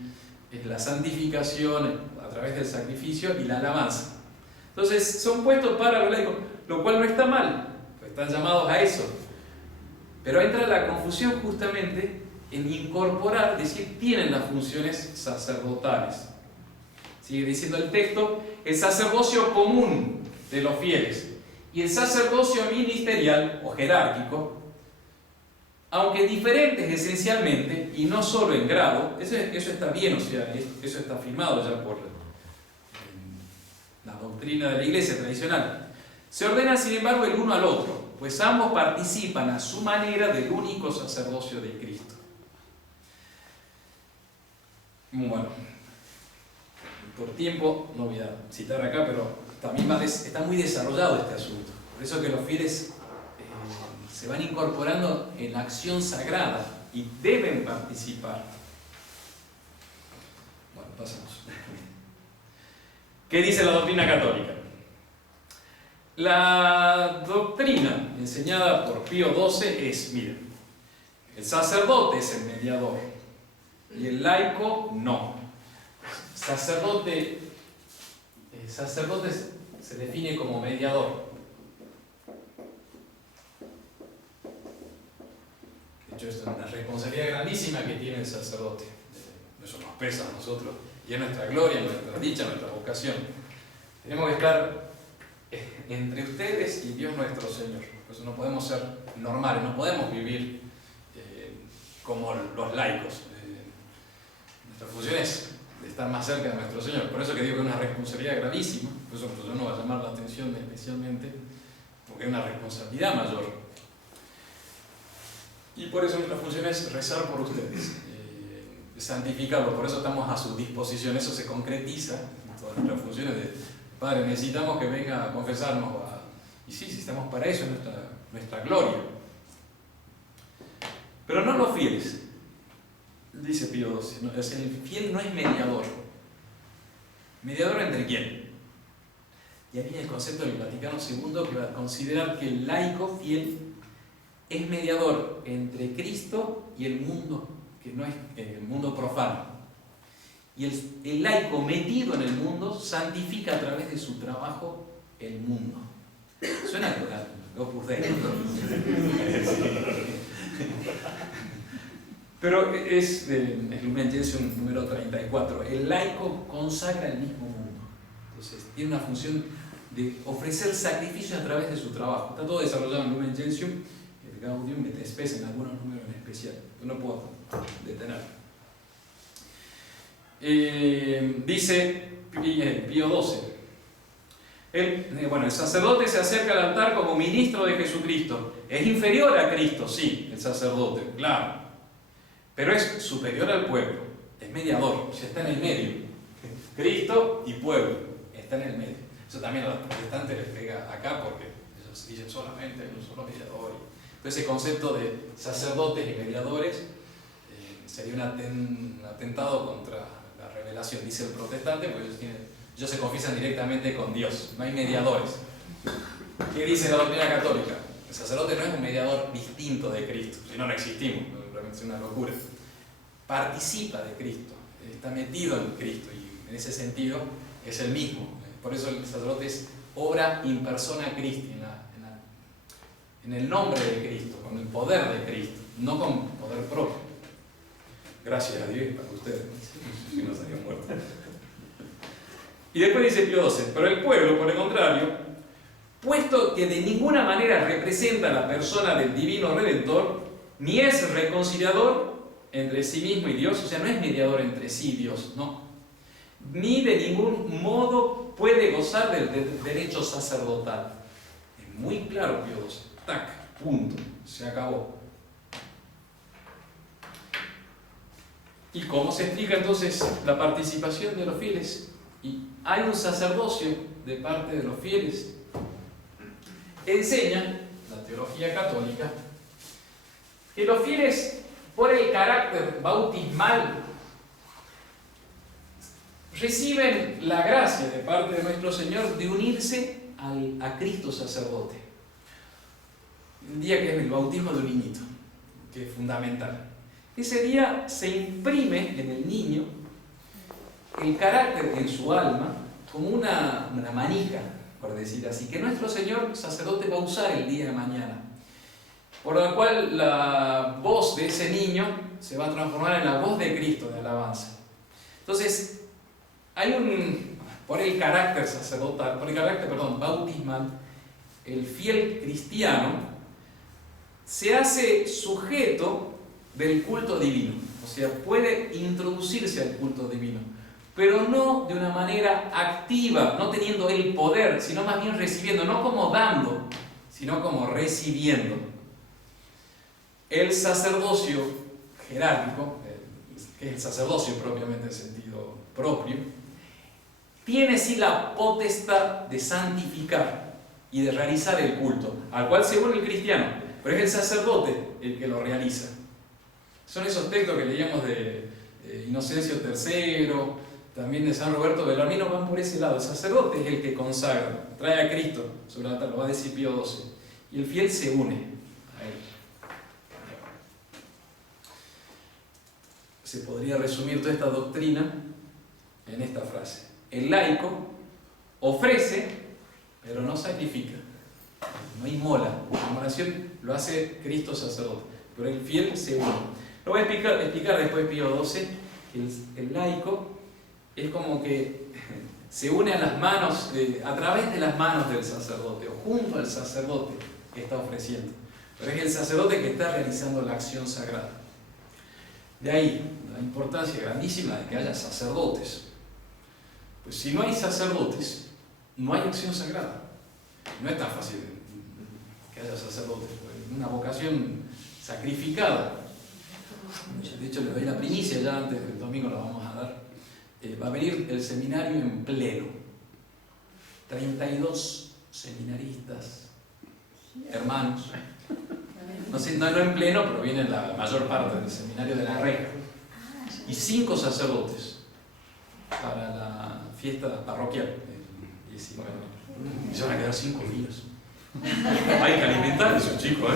es la santificación a través del sacrificio y la alabanza. Entonces son puestos para los laicos, lo cual no está mal, pues están llamados a eso. Pero entra la confusión justamente en incorporar, decir, tienen las funciones sacerdotales. Sigue diciendo el texto, el sacerdocio común de los fieles y el sacerdocio ministerial o jerárquico, aunque diferentes esencialmente y no solo en grado, eso está bien, o sea, eso está afirmado ya por la doctrina de la Iglesia tradicional, se ordenan sin embargo el uno al otro, pues ambos participan a su manera del único sacerdocio de Cristo. Bueno, por tiempo no voy a citar acá, pero también está muy desarrollado este asunto. Por eso que los fieles se van incorporando en la acción sagrada y deben participar. Bueno, pasamos. ¿Qué dice la doctrina católica? La doctrina enseñada por Pío XII es, miren, el sacerdote es el mediador y el laico no. Sacerdote se define como mediador. De hecho, es una responsabilidad grandísima que tiene el sacerdote. Eso nos pesa a nosotros y es nuestra gloria, nuestra dicha, nuestra vocación. Tenemos que estar entre ustedes y Dios nuestro Señor. Por eso no podemos ser normales, no podemos vivir como los laicos. Nuestra función es de estar más cerca de nuestro Señor. Por eso que digo que es una responsabilidad gravísima. Por eso yo no voy a llamar la atención especialmente, porque es una responsabilidad mayor. Y por eso nuestra función es rezar por ustedes, santificarlos. Por eso estamos a su disposición. Eso se concretiza en todas nuestras funciones de Padre, necesitamos que venga a confesarnos. Y sí, estamos para eso, es nuestra gloria. Pero no los fieles. Dice Pío XII, el fiel no es mediador. ¿Mediador entre quién? Y aquí viene el concepto del Vaticano II, que va a considerar que el laico fiel es mediador entre Cristo y el mundo, que no es el mundo profano. Y el laico metido en el mundo santifica a través de su trabajo el mundo. Suena a Opus Dei. Pero es Lumen Gentium número 34. El laico consagra el mismo mundo. Entonces, tiene una función de ofrecer sacrificios a través de su trabajo. Está todo desarrollado en Lumen Gentium, el Gaudium et Spes en algunos números en especial. Yo no puedo detener. Dice Pío XII. El sacerdote se acerca al altar como ministro de Jesucristo. Es inferior a Cristo, sí, el sacerdote, claro. Pero es superior al pueblo. Es mediador, o sea, está en el medio. Cristo y pueblo, está en el medio. Eso también a los protestantes les pega acá porque ellos dicen solamente hay un solo mediador. Entonces ese concepto de sacerdotes y mediadores sería un atentado contra la revelación, dice el protestante, porque ellos se confiesan directamente con Dios, no hay mediadores. ¿Qué dice la doctrina católica? El sacerdote no es un mediador distinto de Cristo, si no, no existimos, realmente es una locura. Participa de Cristo, está metido en Cristo y en ese sentido es el mismo. Por eso el sacerdote es obra in persona Christi, en el nombre de Cristo, con el poder de Cristo, no con poder propio. Gracias a Dios para ustedes, si no salían muertos. Y después dice Pío XII, pero el pueblo, por el contrario, puesto que de ninguna manera representa la persona del divino Redentor, ni es reconciliador entre sí mismo y Dios, o sea, no es mediador entre sí y Dios, no. Ni de ningún modo puede gozar del derecho sacerdotal. Es muy claro Pío XII. Tac, punto, se acabó. ¿Y cómo se explica entonces la participación de los fieles? Y hay un sacerdocio de parte de los fieles. Enseña la teología católica que los fieles, por el carácter bautismal, reciben la gracia de parte de nuestro Señor de unirse a Cristo sacerdote. Un día que es el bautismo de un niñito, que es fundamental. Ese día se imprime en el niño el carácter en su alma como una manija, por decir así, que nuestro Señor sacerdote va a usar el día de mañana, por la cual la voz de ese niño se va a transformar en la voz de Cristo de alabanza. Entonces, por el carácter sacerdotal, bautismal, el fiel cristiano se hace sujeto del culto divino, o sea, puede introducirse al culto divino, pero no de una manera activa, no teniendo el poder, sino más bien recibiendo, no como dando, sino como recibiendo. El sacerdocio jerárquico, que es el sacerdocio propiamente en sentido propio, tiene sí la potestad de santificar y de realizar el culto, al cual se une el cristiano, pero es el sacerdote el que lo realiza. Son esos textos que leíamos de Inocencio III, también de San Roberto Bellarmino, van por ese lado. El sacerdote es el que consagra, trae a Cristo sobre el altar, lo va a decir Pío XII, y el fiel se une a él. Se podría resumir toda esta doctrina en esta frase: el laico ofrece, pero no sacrifica, no inmola. La inmolación lo hace Cristo sacerdote, pero el fiel se une. Lo voy a explicar después Pío XII, que el laico es como que se une a las manos, a través de las manos del sacerdote, o junto al sacerdote que está ofreciendo. Pero es el sacerdote que está realizando la acción sagrada. De ahí la importancia grandísima de que haya sacerdotes. Pues si no hay sacerdotes, no hay acción sagrada. No es tan fácil que haya sacerdotes. Pues una vocación sacrificada. De hecho, le doy la primicia ya antes del domingo, la vamos a dar. Va a venir el seminario en pleno. 32 seminaristas, hermanos. No sé, no en pleno, pero viene la mayor parte del seminario de la Reja. Y 5 sacerdotes para la fiesta parroquial el 19. Y se van a quedar 5 días. Hay que alimentar a esos chicos,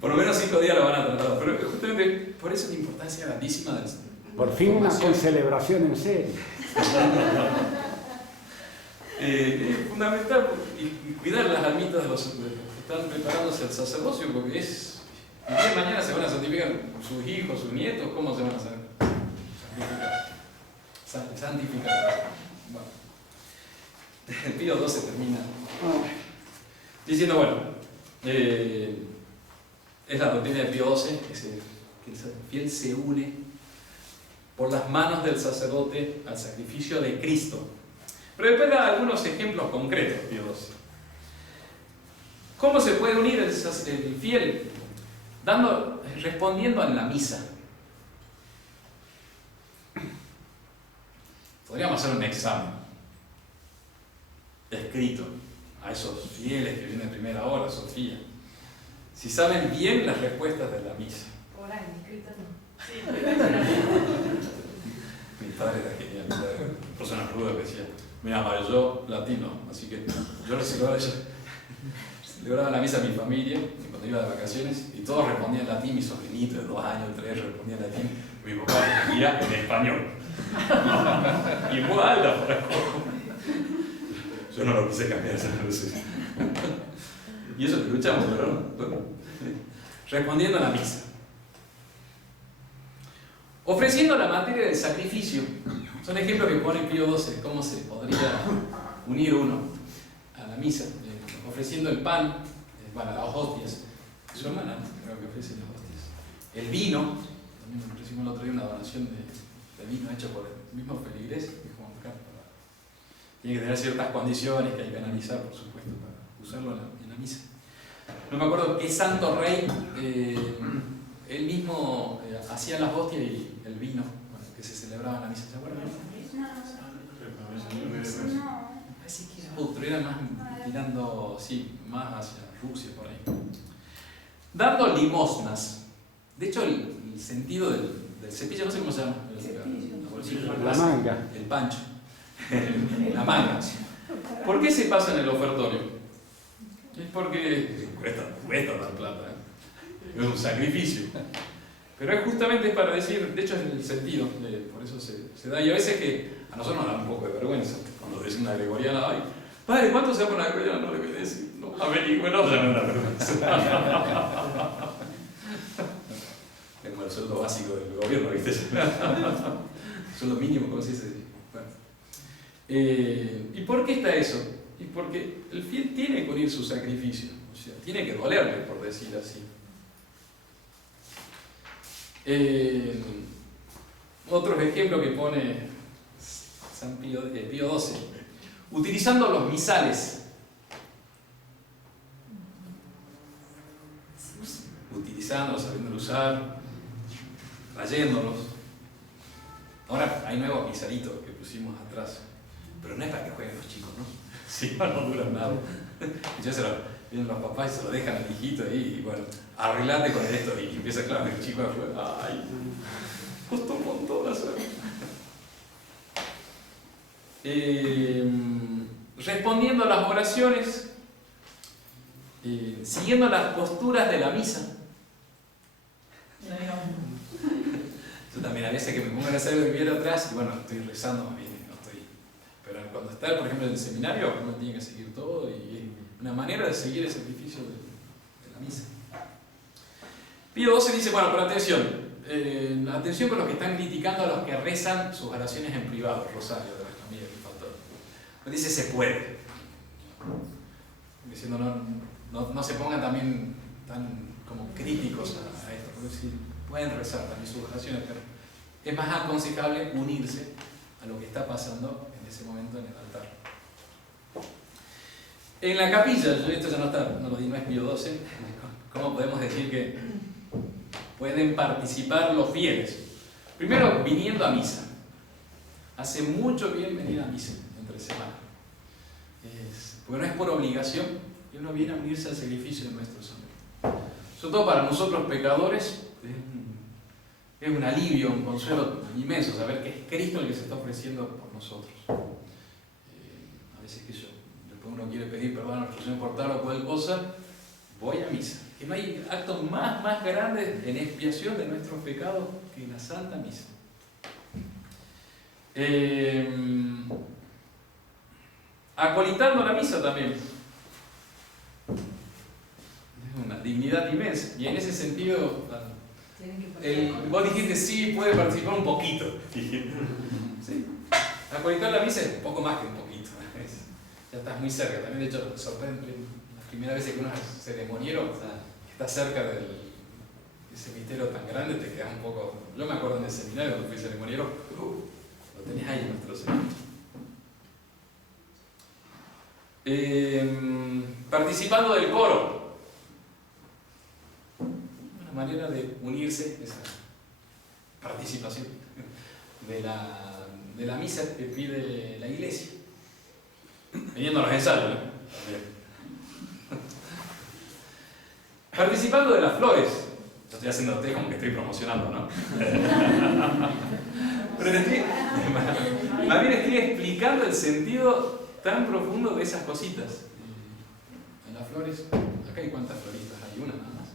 Por lo menos 5 días lo van a tratar. Pero justamente por eso la importancia grandísima del. Por fin una concelebración en serio. Fundamental y cuidar las almitas de los que están preparándose al sacerdocio, porque el día de mañana se van a santificar sus hijos, sus nietos. ¿Cómo se van a santificar? Bueno. El Pío XII termina diciendo, bueno, es la doctrina de Pío XII, que el fiel se une por las manos del sacerdote al sacrificio de Cristo. Pero después da algunos ejemplos concretos, Pío XII. ¿Cómo se puede unir el fiel? Respondiendo en la misa. Podríamos hacer un examen escrito a esos fieles que vienen a primera hora, Sofía. Si saben bien las respuestas de la misa. Por ahí, escritas no. Mi padre era genial, una persona ruda que decía, mira, yo latino, así que yo le celebraba la misa a mi familia cuando iba de vacaciones y todos respondían en latín, mi sobrinito de 2 años, 3 respondía en latín, mi papá respondía en español. Y en voz alta, por acá. Yo no lo quise cambiar, no sé. Y eso que luchamos, pero no. Respondiendo a la misa. Ofreciendo la materia del sacrificio. Son ejemplos que pone Pío XII, cómo se podría unir uno a la misa. Ofreciendo el pan, las hostias. Su hermana creo que ofrece las hostias. El vino, también recibimos el otro día una donación de vino hecho por el mismo feligrés, que es como acá, tiene que tener ciertas condiciones que hay que analizar, por supuesto, para usarlo en la misa. No me acuerdo qué santo rey, él mismo hacía las hostias y el vino que se celebraba en la misa. ¿Se acuerdan? Parece que era otro, era más tirando, sí, más hacia Rusia, por ahí. Dando limosnas. De hecho, el sentido del cepillo, no sé cómo se llama. La manga. El pancho. La manga. ¿Por qué se pasa en el ofertorio? Es porque cuesta dar plata, es un sacrificio. Pero es justamente para decir, de hecho es el sentido, por eso se da. Y a veces que a nosotros nos da un poco de vergüenza cuando dice una gregoriana, ay, padre, ¿cuánto se da por una gregoriana? No le voy a decir, no, bueno, ya me da vergüenza. Tengo el sueldo básico del gobierno, ¿viste? Sueldo mínimo, ¿cómo se dice? Bueno. ¿Y por qué está eso? Y porque el fiel tiene que unir su sacrificio, o sea, tiene que dolerle, por decir así. Otros ejemplos que pone San Pío XII, utilizando los misales, utilizándolos, sabiéndolos usar, trayéndolos. Ahora hay nuevos misalitos que pusimos atrás, pero no es para que jueguen los chicos, ¿no? Si no, no duran nada. Ya vienen los papás y se lo dejan al hijito ahí, y bueno, arreglate con esto, y empieza, claro, el chico afuera, ay, costó un montón hacerlo. Respondiendo a las oraciones, siguiendo las posturas de la misa. Yo también a veces que me pongo a hacer el bien atrás y bueno, estoy rezando más bien, no estoy. Pero cuando está, por ejemplo, en el seminario, uno tiene que seguir todo y es una manera de seguir el sacrificio de la misa. Pío XII dice, bueno, pero atención con los que están criticando a los que rezan sus oraciones en privado, Rosario de las Camillas que faltó. Dice, se puede. Diciendo, no se pongan también tan como críticos a esto, porque sí, pueden rezar también sus oraciones, pero es más aconsejable unirse a lo que está pasando en ese momento en el altar. En la capilla, esto ya no está, no es Pío XII, ¿cómo podemos decir que pueden participar los fieles? Primero, viniendo a misa. Hace mucho bien venir a misa entre semana. Porque no es por obligación, y uno viene a unirse al sacrificio de nuestro Señor. Sobre todo para nosotros pecadores, es un alivio, un consuelo inmenso saber que es Cristo el que se está ofreciendo por nosotros. A veces que después uno quiere pedir perdón a nuestro Señor por tal o cual cosa, voy a misa. Que no hay acto más grande en expiación de nuestros pecados que la Santa Misa. Acolitando la misa también. Es una dignidad inmensa. Y en ese sentido, vos dijiste, sí, puede participar un poquito. ¿Sí? Acolitar la misa es un poco más que un poquito. Ya estás muy cerca. También, de hecho, sorprende las primeras veces que uno es ceremoniero, está cerca de ese misterio tan grande, te quedas un poco. Yo me acuerdo en el seminario cuando fui ceremoniero, lo tenés ahí nuestro Señor. Participando del coro. Una manera de unirse, esa participación de la misa que pide la iglesia. Viniendo a los ensayos, ¿no? Participando de las flores. Yo estoy haciendo usted como que estoy promocionando, ¿no? Pero más bien estoy explicando el sentido tan profundo de esas cositas. En las flores, acá hay cuántas floritas, hay una nada más.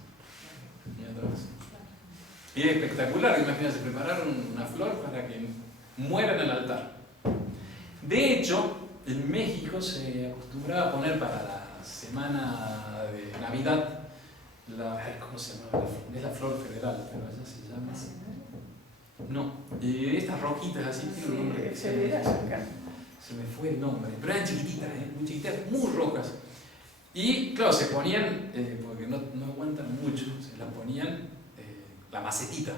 Y otra más. Y es espectacular, imagínense, prepararon una flor para que muera en el altar. De hecho, en México se acostumbraba a poner para la semana de Navidad ¿cómo se llama? Es la flor federal, pero allá se llama. No, estas rojitas así, tiene un nombre que se me fue el nombre, pero eran chiquititas, muy chiquititas, muy rojas. Y claro, se ponían, porque no aguantan mucho, se las ponían la macetita,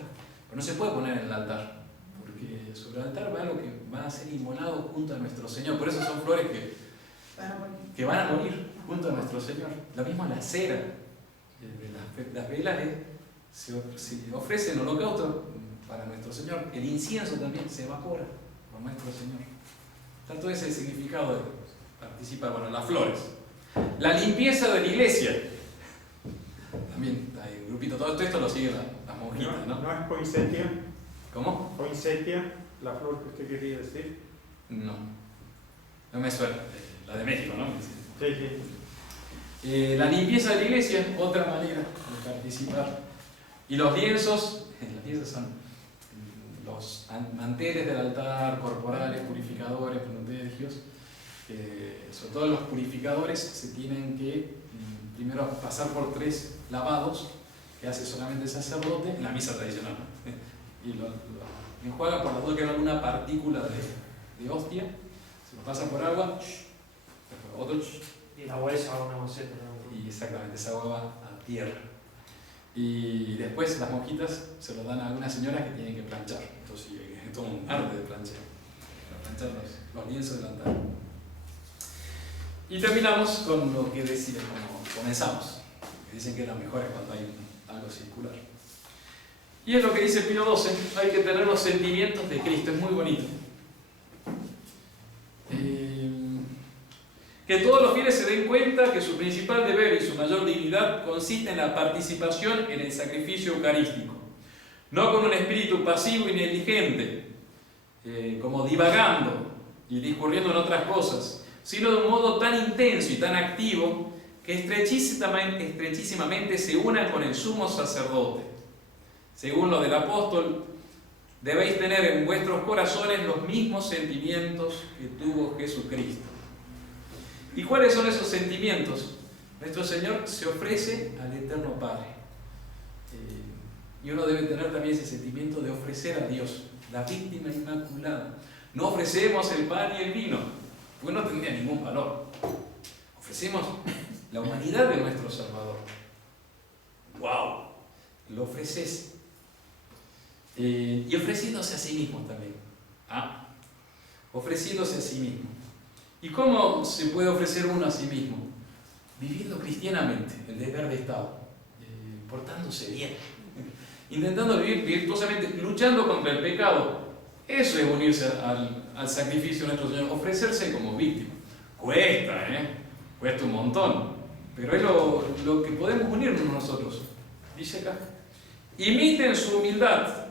pero no se puede poner en el altar, porque sobre el altar va algo que va a ser inmolado junto a nuestro Señor. Por eso son flores que van a morir junto a nuestro Señor. Lo mismo la cera. Las velas se ofrecen holocausto para nuestro Señor. El incienso también se evapora por nuestro Señor. Está todo ese significado de participar. Bueno, las flores. La limpieza de la iglesia. También hay un grupito. Todo esto lo siguen las monjitas, ¿no? ¿No es poinsettia? ¿Cómo? ¿Poinsettia? ¿La flor que usted quería decir? No me suena. La de México, ¿no? Sí. La limpieza de la iglesia, otra manera de participar. Y los lienzos son los manteles del altar, corporales, purificadores, protegios. Sobre todo los purificadores se tienen que primero pasar por 3 lavados que hace solamente el sacerdote en la misa tradicional, ¿no? Y lo enjuaga por las dudas que hay alguna partícula de hostia, se lo pasa por agua, otro, Y la huella a una bolseta. y exactamente esa agua va a tierra. Y después las monjitas se lo dan a algunas señoras que tienen que planchar. Entonces es todo un arte de planchar, para planchar los lienzos del altar. Y terminamos con lo que decía, como comenzamos, que dicen que eran mejores cuando hay algo circular. Y es lo que dice Pío XII, hay que tener los sentimientos de Cristo, es muy bonito. Que todos los fieles se den cuenta que su principal deber y su mayor dignidad consiste en la participación en el sacrificio eucarístico, no con un espíritu pasivo y negligente, como divagando y discurriendo en otras cosas, sino de un modo tan intenso y tan activo que estrechísimamente se unan con el sumo sacerdote. Según lo del apóstol, debéis tener en vuestros corazones los mismos sentimientos que tuvo Jesucristo. ¿Y cuáles son esos sentimientos? Nuestro Señor se ofrece al Eterno Padre. Y uno debe tener también ese sentimiento de ofrecer a Dios, la víctima inmaculada. No ofrecemos el pan y el vino, pues no tendría ningún valor. Ofrecemos la humanidad de nuestro Salvador. ¡Wow! Lo ofreces. Y ofreciéndose a sí mismo también. Ofreciéndose a sí mismo. ¿Y cómo se puede ofrecer uno a sí mismo? Viviendo cristianamente, el deber de Estado, portándose bien, intentando vivir virtuosamente, luchando contra el pecado. Eso es unirse al sacrificio de nuestro Señor, ofrecerse como víctima. Cuesta, cuesta un montón, pero es lo que podemos unirnos nosotros. Dice acá, imiten su humildad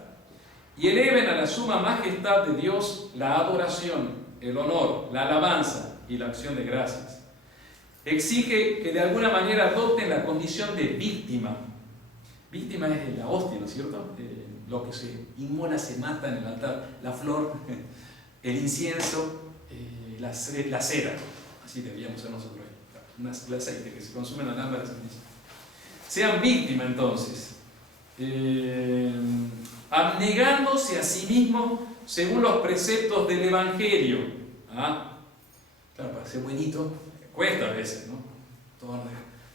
y eleven a la suma majestad de Dios la adoración, el honor, la alabanza y la acción de gracias. Exige que de alguna manera adopten la condición de víctima. Víctima es la hostia, ¿no es cierto? Lo que se inmola, se mata en el altar. La flor, el incienso, la cera. Así deberíamos ser nosotros ahí. El aceite que se consume en la lámpara. Sean víctimas entonces. Abnegándose a sí mismos según los preceptos del Evangelio. Claro, para ser buenito cuesta a veces, ¿no?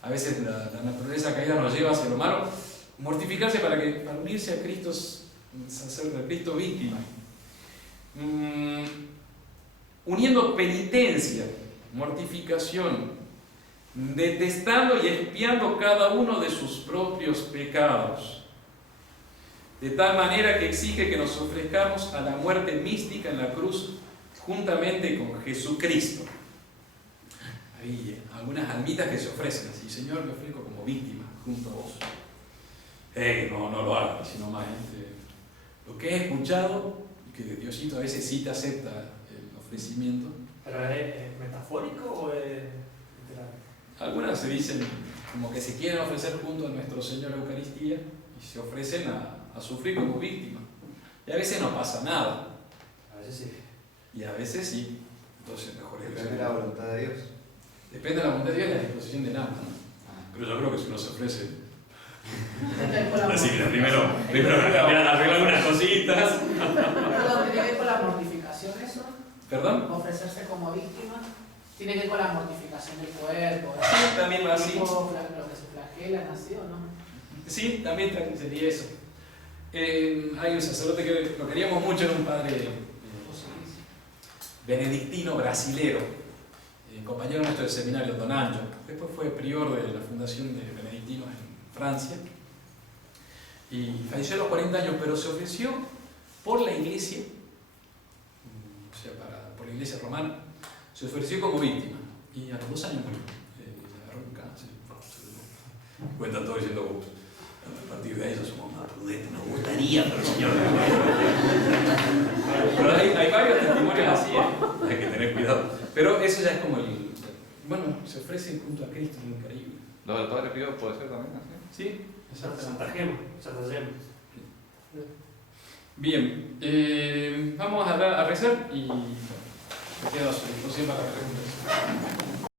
A veces la naturaleza caída nos lleva hacia lo malo. Mortificarse para unirse a Cristo, hacer de Cristo víctima. Uniendo penitencia, mortificación, detestando y expiando cada uno de sus propios pecados. De tal manera que exige que nos ofrezcamos a la muerte mística en la cruz juntamente con Jesucristo. Hay algunas almitas que se ofrecen así: Señor, me ofrezco como víctima junto a vos. No lo hagas, sino más lo que he escuchado, y que Diosito a veces sí te acepta el ofrecimiento. ¿Pero es metafórico o es literal? Algunas se dicen como que se quieren ofrecer junto a nuestro Señor Eucaristía y se ofrecen a sufrir como víctima. Y a veces no pasa nada. A veces sí. Y a veces sí. Entonces mejor es Depende de la voluntad de Dios. Depende de la voluntad de Dios y la disposición del alma, ¿no? Pero yo creo que si uno se ofrece, así que primero arreglar algunas cositas. Perdón, ¿tiene que ver con la mortificación eso? ¿Perdón? Ofrecerse como víctima. Tiene que ver con la mortificación del cuerpo. Sí, también va así. Lo que se flagelan así, ¿o no? Sí, también sería eso. Hay un sacerdote que lo queríamos mucho, era un padre benedictino brasilero, compañero nuestro del seminario, Don Anjo. Después fue prior de la fundación de benedictinos en Francia y falleció a los 40 años, pero se ofreció por la iglesia, o sea, por la iglesia romana, se ofreció como víctima y a los 2 años murió. Agarró un cáncer. Cuentan todo diciendo, a partir de ahí ya somos más prudentes, nos gustaría, pero Señor. Pero hay varios testimonios así, hay que tener cuidado. Pero eso ya es como bueno, se ofrecen junto a Cristo, es increíble. Lo del Padre Pío puede ser también así. ¿Sí? Santa Gema. Santa Gema. Bien, vamos a rezar y me quedo a su disposición para preguntas.